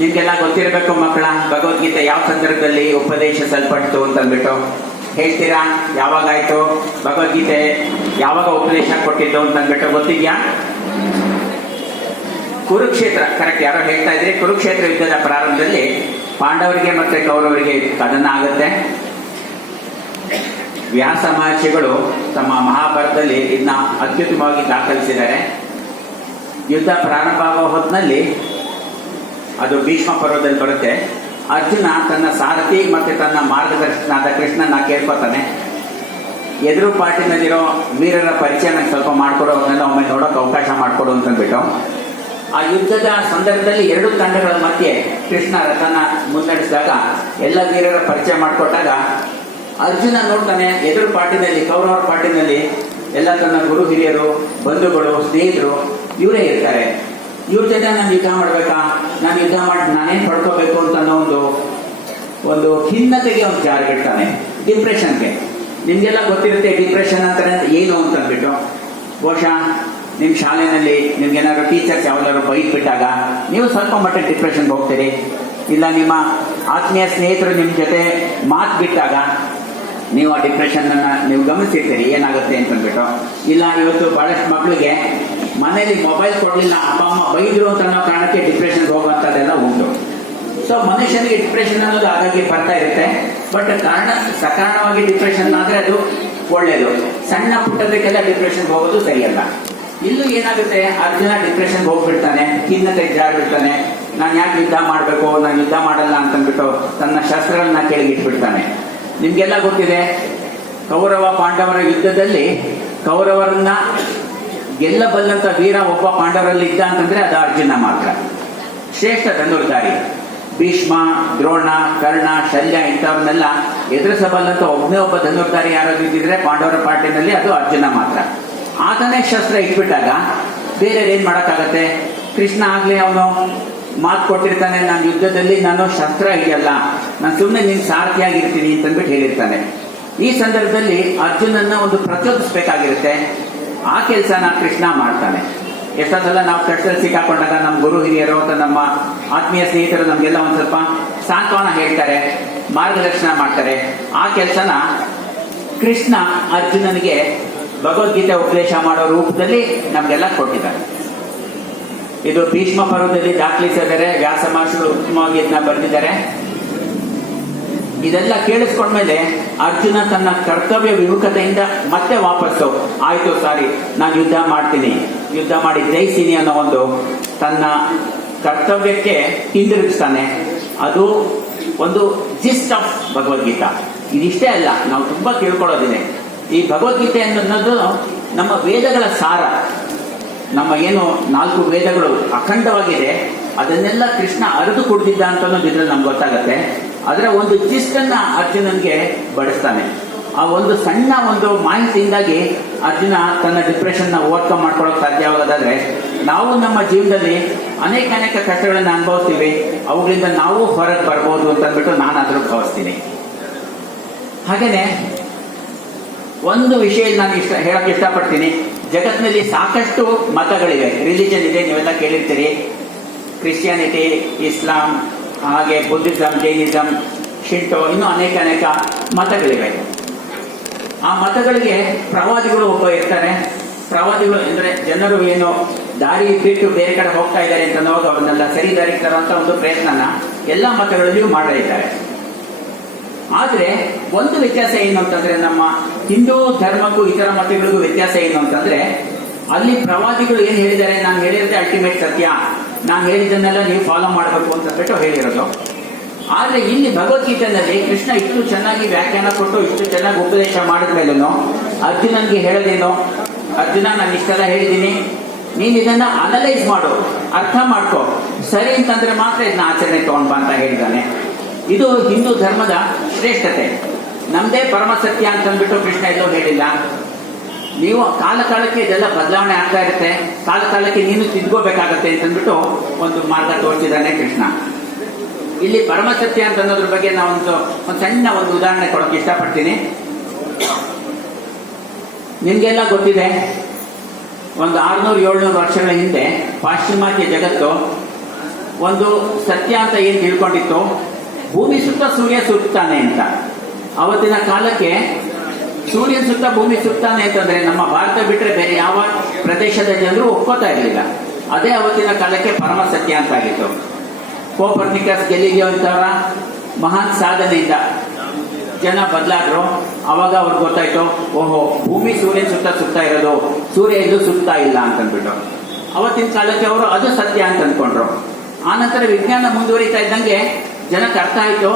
ನಿಮ್ಗೆಲ್ಲ ಗೊತ್ತಿರಬೇಕು ಮಕ್ಕಳ, ಭಗವದ್ಗೀತೆ ಯಾವ ಸಂದರ್ಭದಲ್ಲಿ ಉಪದೇಶಿಸಲ್ಪಟ್ಟು ಅಂತಂದ್ಬಿಟ್ಟು ಹೇಳ್ತೀರಾ? ಯಾವಾಗಾಯ್ತು ಭಗವದ್ಗೀತೆ, ಯಾವಾಗ ಉಪದೇಶ ಕೊಟ್ಟಿದ್ದು ಅಂತಂದ್ಬಿಟ್ಟು ಗೊತ್ತಿದ್ಯಾ? ಕುರುಕ್ಷೇತ್ರ, ಕರೆಕ್ಟ್, ಯಾರೋ ಹೇಳ್ತಾ ಇದ್ರಿ. ಕುರುಕ್ಷೇತ್ರ ಯುದ್ಧದ ಪ್ರಾರಂಭದಲ್ಲಿ ಪಾಂಡವರಿಗೆ ಮತ್ತೆ ಕೌರವರಿಗೆ ಕದನ ಆಗುತ್ತೆ. ವ್ಯಾಸ ಮಹರ್ಷಿಗಳು ತಮ್ಮ ಮಹಾಭಾರತದಲ್ಲಿ ಇದನ್ನ ಅತ್ಯುತ್ತಮವಾಗಿ ದಾಖಲಿಸಿದ್ದಾರೆ. ಯುದ್ಧ ಪ್ರಾರಂಭ ಆಗೋ ಹೊತ್ತಿನಲ್ಲಿ, ಅದು ಭೀಷ್ಮ ಪರ್ವದಲ್ಲಿ ಬರುತ್ತೆ, ಅರ್ಜುನ ತನ್ನ ಸಾರಥಿ ಮತ್ತೆ ತನ್ನ ಮಾರ್ಗದರ್ಶನಾದ ಕೃಷ್ಣನ ಕೇಳ್ಕೊತಾನೆ, ಎದುರು ಪಾರ್ಟಿನಲ್ಲಿರೋ ವೀರರ ಪರಿಚಯ ನಂಗೆ ಸ್ವಲ್ಪ ಮಾಡ್ಕೊಡೋ, ಅವನ್ನೆಲ್ಲ ಒಮ್ಮೆ ನೋಡೋಕೆ ಅವಕಾಶ ಮಾಡಿಕೊಡು ಅಂತಂದ್ಬಿಟ್ಟು ಆ ಯುದ್ಧದ ಸಂದರ್ಭದಲ್ಲಿ 2 ತಂಡಗಳ ಮಧ್ಯೆ ಕೃಷ್ಣ ರಥನ ಮುನ್ನಡೆಸಿದಾಗ ಎಲ್ಲ ವೀರರ ಪರಿಚಯ ಮಾಡಿಕೊಟ್ಟಾಗ ಅರ್ಜುನ ನೋಡ್ತಾನೆ, ಎದುರು ಪಾರ್ಟಿನಲ್ಲಿ, ಕೌರವರ ಪಾರ್ಟಿನಲ್ಲಿ ಎಲ್ಲ ತನ್ನ ಗುರು ಹಿರಿಯರು, ಬಂಧುಗಳು, ಸ್ನೇಹಿತರು ಇವರೇ ಇರ್ತಾರೆ. ಇವ್ರ ಜೊತೆ ನಾನು ಯುದ್ಧ ಮಾಡ್ಬೇಕಾ, ನಾನು ಯುದ್ಧ ಮಾಡಿ ನಾನೇನ್ ಪಡ್ಕೋಬೇಕು ಅಂತ ಅನ್ನೋ ಒಂದು ಖಿನ್ನತೆಗೆ ಒಂದು ಜಾರಿಬಿಡ್ತಾನೆ, ಡಿಪ್ರೆಷನ್ಗೆ. ನಿಮ್ಗೆಲ್ಲ ಗೊತ್ತಿರುತ್ತೆ ಡಿಪ್ರೆಷನ್ ಅಂತಾರೆ ಏನು ಅಂತಂದ್ಬಿಟ್ಟು. ಬಹುಶಃ ನಿಮ್ ಶಾಲೆನಲ್ಲಿ ನಿಮ್ಗೇನಾದ್ರು ಟೀಚರ್ಸ್ ಯಾವ್ದಾದ್ರು ಬೈಕ್ ಬಿಟ್ಟಾಗ ನೀವು ಸ್ವಲ್ಪ ಮಟ್ಟಿಗೆ ಡಿಪ್ರೆಷನ್ಗೆ ಹೋಗ್ತೀರಿ. ಇಲ್ಲ ನಿಮ್ಮ ಆತ್ಮೀಯ ಸ್ನೇಹಿತರು ನಿಮ್ ಜೊತೆ ಮಾತು ಬಿಟ್ಟಾಗ ನೀವು ಆ ಡಿಪ್ರೆಷನ್ ಅನ್ನ ನೀವು ಗಮನಿಸಿರ್ತೀರಿ, ಏನಾಗುತ್ತೆ ಅಂತಂದ್ಬಿಟ್ಟು. ಇಲ್ಲ ಇವತ್ತು ಬಹಳಷ್ಟು ಮಕ್ಕಳಿಗೆ ಮನೇಲಿ ಮೊಬೈಲ್ ಕೊಡ್ಲಿಲ್ಲ, ಅಪ್ಪ ಅಮ್ಮ ಬೈದ್ರು ಅಂತ ಅನ್ನೋ ಕಾರಣಕ್ಕೆ ಡಿಪ್ರೆಷನ್ಗೆ ಹೋಗುವಂತದ್ದೆಲ್ಲ ಉಂಟು. ಸೊ ಮನುಷ್ಯನಿಗೆ ಡಿಪ್ರೆಷನ್ ಅನ್ನೋದು ಹಾಗಾಗಿ ಬರ್ತಾ ಇರುತ್ತೆ. ಬಟ್ ಸಕಾರಣವಾಗಿ ಡಿಪ್ರೆಷನ್ ಆದ್ರೆ ಅದು ಒಳ್ಳೇದು. ಸಣ್ಣ ಪುಟ್ಟದಕ್ಕೆಲ್ಲ ಡಿಪ್ರೆಷನ್ಗೆ ಹೋಗೋದು ಸರಿಯಲ್ಲ. ಇಲ್ಲೂ ಏನಾಗುತ್ತೆ, ಅರ್ಜುನ ಡಿಪ್ರೆಷನ್ಗೆ ಹೋಗ್ಬಿಡ್ತಾನೆ, ಖಿನ್ನತೆ ಜಾರಿಬಿಡ್ತಾನೆ. ನಾನು ಯಾಕೆ ಯುದ್ಧ ಮಾಡಬೇಕು, ನಾನು ಯುದ್ಧ ಮಾಡಲ್ಲ ಅಂತಂದ್ಬಿಟ್ಟು ತನ್ನ ಶಸ್ತ್ರಗಳನ್ನ ಕೆಳಗಿಟ್ಬಿಡ್ತಾನೆ. ನಿಮ್ಗೆಲ್ಲ ಗೊತ್ತಿದೆ, ಕೌರವ ಪಾಂಡವರ ಯುದ್ಧದಲ್ಲಿ ಕೌರವರನ್ನ ಗೆಲ್ಲಬಲ್ಲಂತ ವೀರ ಒಬ್ಬ ಪಾಂಡವರಲ್ಲಿ ಇದ್ದ ಅಂತಂದ್ರೆ ಅದು ಅರ್ಜುನ ಮಾತ್ರ. ಶ್ರೇಷ್ಠ ಧನುರ್ಧಾರಿ. ಭೀಷ್ಮ, ದ್ರೋಣ, ಕರ್ಣ, ಶಲ್ಯ ಇಂಥವನ್ನೆಲ್ಲ ಎದುರಿಸಬಲ್ಲಂತ ಒಬ್ಬ ಧನುರ್ಧಾರಿ ಯಾರಾದ್ರೂ ಇದ್ದಿದ್ರೆ ಪಾಂಡವರ ಪಾರ್ಟಿನಲ್ಲಿ ಅದು ಅರ್ಜುನ ಮಾತ್ರ. ಆತನೇ ಶಸ್ತ್ರ ಇಟ್ಬಿಟ್ಟಾಗ ಬೇರೆ ಏನ್ ಮಾಡಕ್ಕಾಗತ್ತೆ? ಕೃಷ್ಣ ಆಗ್ಲೇ ಅವನು ಮಾತು ಕೊಟ್ಟಿರ್ತಾನೆ, ನಾನು ಯುದ್ಧದಲ್ಲಿ ನಾನು ಶಸ್ತ್ರ ಹಿಡಿಯಲ್ಲ, ನಾನು ಸುಮ್ಮನೆ ನಿನ್ ಸಾರಥಿಯಾಗಿರ್ತೀನಿ ಅಂತಂದ್ಬಿಟ್ಟು ಹೇಳಿರ್ತಾನೆ. ಈ ಸಂದರ್ಭದಲ್ಲಿ ಅರ್ಜುನನ್ನ ಒಂದು ಪ್ರಚೋದಿಸಬೇಕಾಗಿರುತ್ತೆ. ಆ ಕೆಲಸನ ಕೃಷ್ಣ ಮಾಡ್ತಾನೆ. ಎಷ್ಟೋ ಸಲ ನಾವು ಕಷ್ಟದಲ್ಲಿ ಸಿಕ್ಕಾಕೊಂಡಾಗ ನಮ್ಮ ಗುರು ಹಿರಿಯರು ಅಥವಾ ನಮ್ಮ ಆತ್ಮೀಯ ಸ್ನೇಹಿತರು ನಮ್ಗೆಲ್ಲ ಒಂದ್ ಸ್ವಲ್ಪ ಸಾಂತ್ವನ ಹೇಳ್ತಾರೆ, ಮಾರ್ಗದರ್ಶನ ಮಾಡ್ತಾರೆ. ಆ ಕೆಲಸನ ಕೃಷ್ಣ ಅರ್ಜುನನಿಗೆ ಭಗವದ್ಗೀತೆ ಉಪದೇಶ ಮಾಡೋ ರೂಪದಲ್ಲಿ ನಮ್ಗೆಲ್ಲ ಕೊಟ್ಟಿದ್ದಾರೆ. ಇದು ಭೀಷ್ಮ ಪರ್ವದಲ್ಲಿ ದಾಖಲಿಸಿದರೆ ವ್ಯಾಸ ಮಹರ್ಷಿಗಳು ಉತ್ತಮವಾಗಿ ಇದನ್ನ ಬರೆದಿದ್ದಾರೆ. ಇದೆಲ್ಲ ಕೇಳಿಸ್ಕೊಂಡ್ಮೇಲೆ ಅರ್ಜುನ ತನ್ನ ಕರ್ತವ್ಯ ವಿಮುಖತೆಯಿಂದ ಮತ್ತೆ ವಾಪಸ್ಸು ಆಯ್ತು, ಸಾರಿ ನಾನು ಯುದ್ಧ ಮಾಡ್ತೀನಿ, ಯುದ್ಧ ಮಾಡಿ ಜಯಿಸ್ತೀನಿ ಅನ್ನೋ ತನ್ನ ಕರ್ತವ್ಯಕ್ಕೆ ಹಿಂದಿರುಗಿಸ್ತಾನೆ. ಅದು ಒಂದು ಜಿಸ್ಟ್ ಆಫ್ ಭಗವದ್ಗೀತಾ. ಇದಿಷ್ಟೇ ಅಲ್ಲ, ನಾವು ತುಂಬಾ ತಿಳ್ಕೊಳ್ಳೋದಿದೆ. ಈ ಭಗವದ್ಗೀತೆ ಅನ್ನೋದು ನಮ್ಮ ವೇದಗಳ ಸಾರ. ನಮ್ಮ ಏನು 4 ವೇದಗಳು ಅಖಂಡವಾಗಿದೆ, ಅದನ್ನೆಲ್ಲ ಕೃಷ್ಣ ಅರಿದು ಕುಡಿದಿದ್ದ ಅಂತ ಅನ್ನೋದು ಇದ್ರಲ್ಲಿ ನಮ್ಗೆ ಗೊತ್ತಾಗತ್ತೆ. ಅದರ ಒಂದು ಜಿಸ್ಟ್ ಅನ್ನ ಅರ್ಜುನನ್ಗೆ ಬಡಿಸ್ತಾನೆ. ಆ ಒಂದು ಸಣ್ಣ ಒಂದು ಮಾಹಿತಿಯಿಂದಾಗಿ ಅರ್ಜುನ ತನ್ನ ಡಿಪ್ರೆಷನ್ ಓವರ್ಕಮ್ ಮಾಡ್ಕೊಳ್ಳೋಕೆ ಸಾಧ್ಯವಾಗೋದಾದ್ರೆ ನಾವು ನಮ್ಮ ಜೀವನದಲ್ಲಿ ಅನೇಕ ಕಷ್ಟಗಳನ್ನ ಅನುಭವಿಸ್ತೀವಿ, ಅವುಗಳಿಂದ ನಾವು ಹೊರಗೆ ಬರ್ಬೋದು ಅಂತ ಅಂದ್ಬಿಟ್ಟು ನಾನು ಅದ್ರ ಭಾವಿಸ್ತೀನಿ. ಹಾಗೇನೆ ಒಂದು ವಿಷಯ ನಾನು ಹೇಳಕ್ ಇಷ್ಟಪಡ್ತೀನಿ. ಜಗತ್ತಿನಲ್ಲಿ ಸಾಕಷ್ಟು ಮತಗಳಿವೆ, ರಿಲಿಜನ್ ಇದೆ, ನೀವೆಲ್ಲ ಕೇಳಿರ್ತೀರಿ. ಕ್ರಿಶ್ಚಿಯಾನಿಟಿ, ಇಸ್ಲಾಂ, ಹಾಗೆ ಬುದ್ಧಿಸಂ, ಜೈನಿಸಂ, ಶಿಂಟೋ, ಇನ್ನೂ ಅನೇಕ ಮತಗಳಿವೆ. ಆ ಮತಗಳಿಗೆ ಪ್ರವಾದಿಗಳು ಒಬ್ಬ ಇರ್ತಾರೆ. ಪ್ರವಾದಿಗಳು ಅಂದ್ರೆ ಜನರು ಏನು ದಾರಿ ಬಿಟ್ಟು ಬೇರೆ ಕಡೆ ಹೋಗ್ತಾ ಇದ್ದಾರೆ ಅಂತ ಅನ್ನೋದು ಅವ್ರನ್ನೆಲ್ಲ ಸರಿ ದಾರಿಗೆ ತರುವಂತ ಒಂದು ಪ್ರಯತ್ನನ ಎಲ್ಲ ಮತಗಳಲ್ಲಿಯೂ ಮಾಡ್ತಾ ಇದ್ದಾರೆ. ಆದ್ರೆ ಒಂದು ವ್ಯತ್ಯಾಸ ಏನು ಅಂತಂದ್ರೆ, ನಮ್ಮ ಹಿಂದೂ ಧರ್ಮಕ್ಕೂ ಇತರ ಮತಗಳಿಗೂ ವ್ಯತ್ಯಾಸ ಏನು ಅಂತಂದ್ರೆ, ಅಲ್ಲಿ ಪ್ರವಾದಿಗಳು ಏನ್ ಹೇಳಿದ್ದಾರೆ, ನಾನು ಹೇಳಿರೋದೇ ಅಲ್ಟಿಮೇಟ್ ಸತ್ಯ, ನಾನು ಹೇಳಿದ್ದನ್ನೆಲ್ಲ ನೀವು ಫಾಲೋ ಮಾಡಬೇಕು ಅಂತ ಬಿಟ್ಟು ಹೇಳಿರೋದು. ಆದ್ರೆ ಇಲ್ಲಿ ಭಗವದ್ಗೀತೆಯಲ್ಲಿ ಕೃಷ್ಣ ಇಷ್ಟು ಚೆನ್ನಾಗಿ ವ್ಯಾಖ್ಯಾನ ಕೊಟ್ಟು ಇಷ್ಟು ಚೆನ್ನಾಗಿ ಉಪದೇಶ ಮಾಡಿದ ಮೇಲೂ ಅರ್ಜುನನ್ಗೆ ಹೇಳೋದೇನು, ಅರ್ಜುನ ನಾನು ಇಷ್ಟೆಲ್ಲ ಹೇಳಿದ್ದೀನಿ, ನೀನ್ ಇದನ್ನ ಅನಲೈಸ್ ಮಾಡು, ಅರ್ಥ ಮಾಡ್ಕೋ, ಸರಿ ಅಂತಂದ್ರೆ ಮಾತ್ರ ಇದನ್ನ ಆಚರಣೆ ತಗೊಂಡ್ ಬಾ ಅಂತ ಹೇಳಿದ್ದಾನೆ. ಇದು ಹಿಂದೂ ಧರ್ಮದ ಶ್ರೇಷ್ಠತೆ. ನಮ್ದೇ ಪರಮ ಸತ್ಯ ಅಂತಂದ್ಬಿಟ್ಟು ಕೃಷ್ಣ ಎಲ್ಲೋ ಹೇಳಿಲ್ಲ. ನೀವು ಕಾಲಕ್ಕೆ ಇದೆಲ್ಲ ಬದಲಾವಣೆ ಆಗ್ತಾ ಇರುತ್ತೆ, ಕಾಲಕ್ಕೆ ನೀನು ತಿದ್ಕೋಬೇಕಾಗತ್ತೆ ಅಂತಂದ್ಬಿಟ್ಟು ಒಂದು ಮಾರ್ಗ ತೋರಿಸಿದ್ದಾನೆ ಕೃಷ್ಣ. ಇಲ್ಲಿ ಪರಮ ಸತ್ಯ ಅಂತ ಅನ್ನೋದ್ರ ಬಗ್ಗೆ ನಾವು ಒಂದು ಸಣ್ಣ ಒಂದು ಉದಾಹರಣೆ ಕೊಡೋಕೆ ಇಷ್ಟಪಡ್ತೀನಿ. ನಿಮ್ಗೆಲ್ಲ ಗೊತ್ತಿದೆ, ಒಂದು 600-700 ವರ್ಷಗಳ ಹಿಂದೆ ಪಾಶ್ಚಿಮಾತ್ಯ ಜಗತ್ತು ಒಂದು ಸತ್ಯ ಅಂತ ಏನ್ ತಿಳ್ಕೊಂಡಿತ್ತು, ಭೂಮಿ ಸುತ್ತ ಸೂರ್ಯ ಸುತ್ತಾನೆ ಅಂತ. ಅವತ್ತಿನ ಕಾಲಕ್ಕೆ ಸೂರ್ಯನ ಸುತ್ತ ಭೂಮಿ ಸುತ್ತಾನೆ ಅಂತಂದ್ರೆ ನಮ್ಮ ಭಾರತ ಬಿಟ್ರೆ ಬೇರೆ ಯಾವ ಪ್ರದೇಶದ ಜನರು ಒಪ್ಕೋತಾ ಇರಲಿಲ್ಲ. ಅದೇ ಅವತ್ತಿನ ಕಾಲಕ್ಕೆ ಪರಮ ಸತ್ಯ ಅಂತ ಆಗಿತ್ತು. ಕೋಪರ್ನಿಕಸ್, ಗೆಲಿಲಿಯೋ ಅಂತವರ ಮಹಾನ್ ಸಾಧನೆಯಿಂದ ಜನ ಬದಲಾದ್ರು. ಅವಾಗ ಅವ್ರಿಗೆ ಗೊತ್ತಾಯ್ತು, ಓಹೋ, ಭೂಮಿ ಸೂರ್ಯನ ಸುತ್ತಾ ಇರೋದು, ಸೂರ್ಯ ಇದು ಸುತ್ತಾ ಇಲ್ಲ ಅಂತಂದ್ಬಿಟ್ಟು. ಅವತ್ತಿನ ಕಾಲಕ್ಕೆ ಅವರು ಅದು ಸತ್ಯ ಅಂತ ಅಂದ್ಕೊಂಡ್ರು. ಆನಂತರ ವಿಜ್ಞಾನ ಮುಂದುವರಿತಾ ಇದ್ದಂಗೆ ಜನಕ್ಕೆ ಅರ್ಥ ಆಯ್ತು,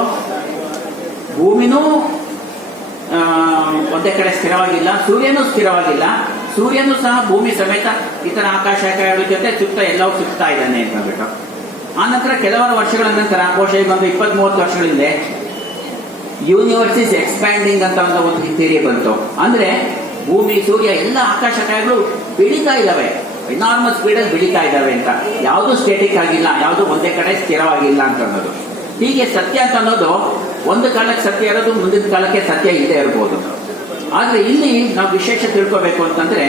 ಭೂಮಿನೂ ಒಂದೇ ಕಡೆ ಸ್ಥಿರವಾಗಿಲ್ಲ, ಸೂರ್ಯನೂ ಸ್ಥಿರವಾಗಿಲ್ಲ, ಸೂರ್ಯನೂ ಸಹ ಭೂಮಿ ಸಮೇತ ಇತರ ಆಕಾಶಗಳ ಜೊತೆ ಎಲ್ಲವೂ ಸುತ್ತಾ ಇದ್ದಾನೆ ಅಂತ ಅಂದ್ಬಿಟ್ಟು. ಆನಂತರ ಕೆಲವರು ವರ್ಷಗಳ ನಂತರ, ಬಹುಶಃ ಈಗ ಒಂದು 20-30 ವರ್ಷಗಳ ಹಿಂದೆ ಯೂನಿವರ್ಸ್ ಇಸ್ ಎಕ್ಸ್ಪ್ಯಾಂಡಿಂಗ್ ಅಂತ ಒಂದು ಥಿಯರಿ ಬಂತು. ಅಂದ್ರೆ ಭೂಮಿ, ಸೂರ್ಯ ಎಲ್ಲ ಆಕಾಶಕಾಯಗಳು ಬೆಳೀತಾ ಇದಾವೆ, ಎನಾರ್ಮಸ್ ಸ್ಪೀಡಲ್ಲಿ ಬೆಳೀತಾ ಇದಾವೆ ಅಂತ. ಯಾವುದು ಸ್ಟೇಟಿಕ್ ಆಗಿಲ್ಲ, ಯಾವುದು ಒಂದೇ ಕಡೆ ಸ್ಥಿರವಾಗಿಲ್ಲ ಅಂತ ಅನ್ನೋದು. ಹೀಗೆ ಸತ್ಯ ಅಂತ ಅನ್ನೋದು ಒಂದು ಕಾಲಕ್ಕೆ ಸತ್ಯ ಇರೋದು, ಮುಂದಿನ ಕಾಲಕ್ಕೆ ಸತ್ಯ ಇಲ್ಲದೆ ಇರಬಹುದು. ಆದ್ರೆ ಇಲ್ಲಿ ನಾವು ವಿಶೇಷ ತಿಳ್ಕೋಬೇಕು ಅಂತಂದ್ರೆ,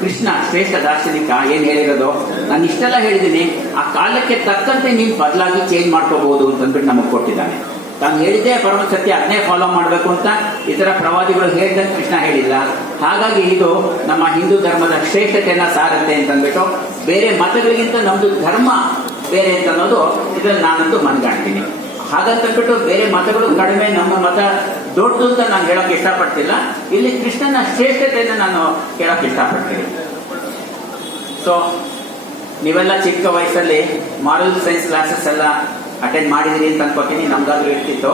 ಕೃಷ್ಣ ಶ್ರೇಷ್ಠ ದಾರ್ಶನಿಕ ಏನ್ ಹೇಳಿರೋದು, ನಾನು ಇಷ್ಟೆಲ್ಲ ಹೇಳಿದ್ದೀನಿ, ಆ ಕಾಲಕ್ಕೆ ತಕ್ಕಂತೆ ನೀನು ಬದಲಾಗಿ ಚೇಂಜ್ ಮಾಡ್ಕೋಬಹುದು ಅಂತಂದ್ಬಿಟ್ಟು ನಮಗೆ ಕೊಟ್ಟಿದ್ದಾನೆ. ತಾನು ಹೇಳಿದ್ದೇ ಪರಮ ಸತ್ಯ, ಅದನ್ನೇ ಫಾಲೋ ಮಾಡಬೇಕು ಅಂತ ಇತರ ಪ್ರವಾದಿಗಳು ಹೇಳಿದಂತೆ ಕೃಷ್ಣ ಹೇಳಿಲ್ಲ. ಹಾಗಾಗಿ ಇದು ನಮ್ಮ ಹಿಂದೂ ಧರ್ಮದ ಶ್ರೇಷ್ಠತೆಯನ್ನ ಸಾರುತ್ತೆ ಅಂತಂದ್ಬಿಟ್ಟು, ಬೇರೆ ಮತಗಳಿಗಿಂತ ನಮ್ದು ಧರ್ಮ ಬೇರೆ ಅಂತ ಅನ್ನೋದು ಇದ್ರಲ್ಲಿ ನಾನಂತೂ ಮನ್ಗಾಡ್ತೀನಿ. ಹಾಗಂತಂದ್ಬಿಟ್ಟು ಬೇರೆ ಮತಗಳು ಕಡಿಮೆ, ನಮ್ಮ ಮತ ದೊಡ್ಡದು ಅಂತ ನಾನು ಹೇಳೋಕೆ ಇಷ್ಟಪಡ್ತಿಲ್ಲ. ಇಲ್ಲಿ ಕೃಷ್ಣನ ಶ್ರೇಷ್ಠತೆಯನ್ನು ನಾನು ಹೇಳೋಕೆ ಇಷ್ಟಪಡ್ತೀನಿ. ಸೊ ನೀವೆಲ್ಲ ಚಿಕ್ಕ ವಯಸ್ಸಲ್ಲಿ ಮಾರಲ್ ಸೈನ್ಸ್ ಕ್ಲಾಸಸ್ ಎಲ್ಲ ಅಟೆಂಡ್ ಮಾಡಿದಿರಿ ಅಂತ ಅನ್ಕೋತೀನಿ. ನಮ್ಗಾದ್ರೂ ಇರ್ತಿತ್ತು.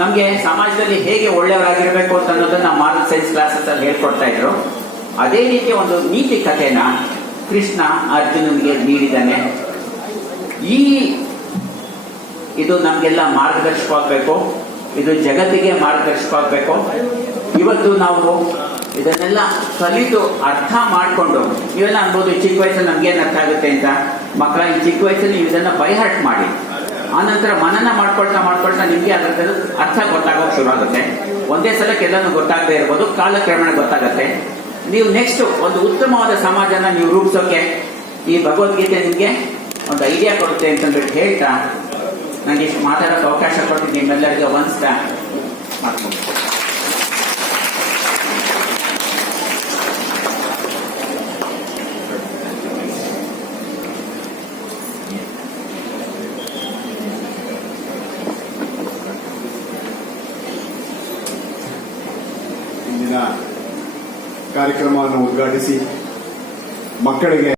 ನಮ್ಗೆ ಸಮಾಜದಲ್ಲಿ ಹೇಗೆ ಒಳ್ಳೆಯವರಾಗಿರ್ಬೇಕು ಅಂತ ಅನ್ನೋದನ್ನ ಮಾರಲ್ ಸೈನ್ಸ್ ಕ್ಲಾಸಸ್ ಅಲ್ಲಿ ಹೇಳ್ಕೊಡ್ತಾ ಇದ್ರು. ಅದೇ ರೀತಿಯ ಒಂದು ನೀತಿ ಕಥೆನ ಕೃಷ್ಣ ಅರ್ಜುನನಿಗೆ ನೀಡಿದ್ದಾನೆ. ಇದು ನಮ್ಗೆಲ್ಲ ಮಾರ್ಗದರ್ಶಕವಾಗಬೇಕು, ಇದು ಜಗತ್ತಿಗೆ ಮಾರ್ಗದರ್ಶಕವಾಗಬೇಕು. ಇವತ್ತು ನಾವು ಇದನ್ನೆಲ್ಲ ಕಲಿತು ಅರ್ಥ ಮಾಡಿಕೊಂಡು, ನೀವೆಲ್ಲ ಅನ್ಬೋದು ಚಿಕ್ಕ ವಯಸ್ಸಲ್ಲಿ ನಮ್ಗೇನು ಅರ್ಥ ಆಗುತ್ತೆ ಅಂತ. ಮಕ್ಕಳ ಈ ಚಿಕ್ಕ ವಯಸ್ಸಲ್ಲಿ ನೀವು ಇದನ್ನ ಬೈಹಾರ್ಟ್ ಮಾಡಿ, ಆನಂತರ ಮನನ ಮಾಡ್ಕೊಳ್ತಾ ನಿಮ್ಗೆ ಅದರದ್ದು ಅರ್ಥ ಗೊತ್ತಾಗೋಕೆ ಶುರು ಆಗುತ್ತೆ. ಒಂದೇ ಸಲಕ್ಕೆ ಎಲ್ಲನೂ ಗೊತ್ತಾಗದೇ ಇರ್ಬೋದು, ಕಾಲಕ್ರಮೇಣ ಗೊತ್ತಾಗತ್ತೆ. ನೀವು ನೆಕ್ಸ್ಟ್ ಒಂದು ಉತ್ತಮವಾದ ಸಮಾಜನ ನೀವು ರೂಪಿಸೋಕೆ ಈ ಭಗವದ್ಗೀತೆ ನಿಮ್ಗೆ ಒಂದು ಐಡಿಯಾ ಕೊಡುತ್ತೆ ಅಂತಂದ್ಬಿಟ್ಟು ಹೇಳ್ತಾ, ನನಗೆ ಇಷ್ಟು ಮಾತಾಡೋಕೆ ಅವಕಾಶ ಕೊಟ್ಟು ನಿಮ್ಮೆಲ್ಲರಿಗೂ ವಂದಿಸ್ತಾ ಮಾಡ್ಕೊಂಡು ಇಂದಿನ ಕಾರ್ಯಕ್ರಮವನ್ನು ಉದ್ಘಾಟಿಸಿ ಮಕ್ಕಳಿಗೆ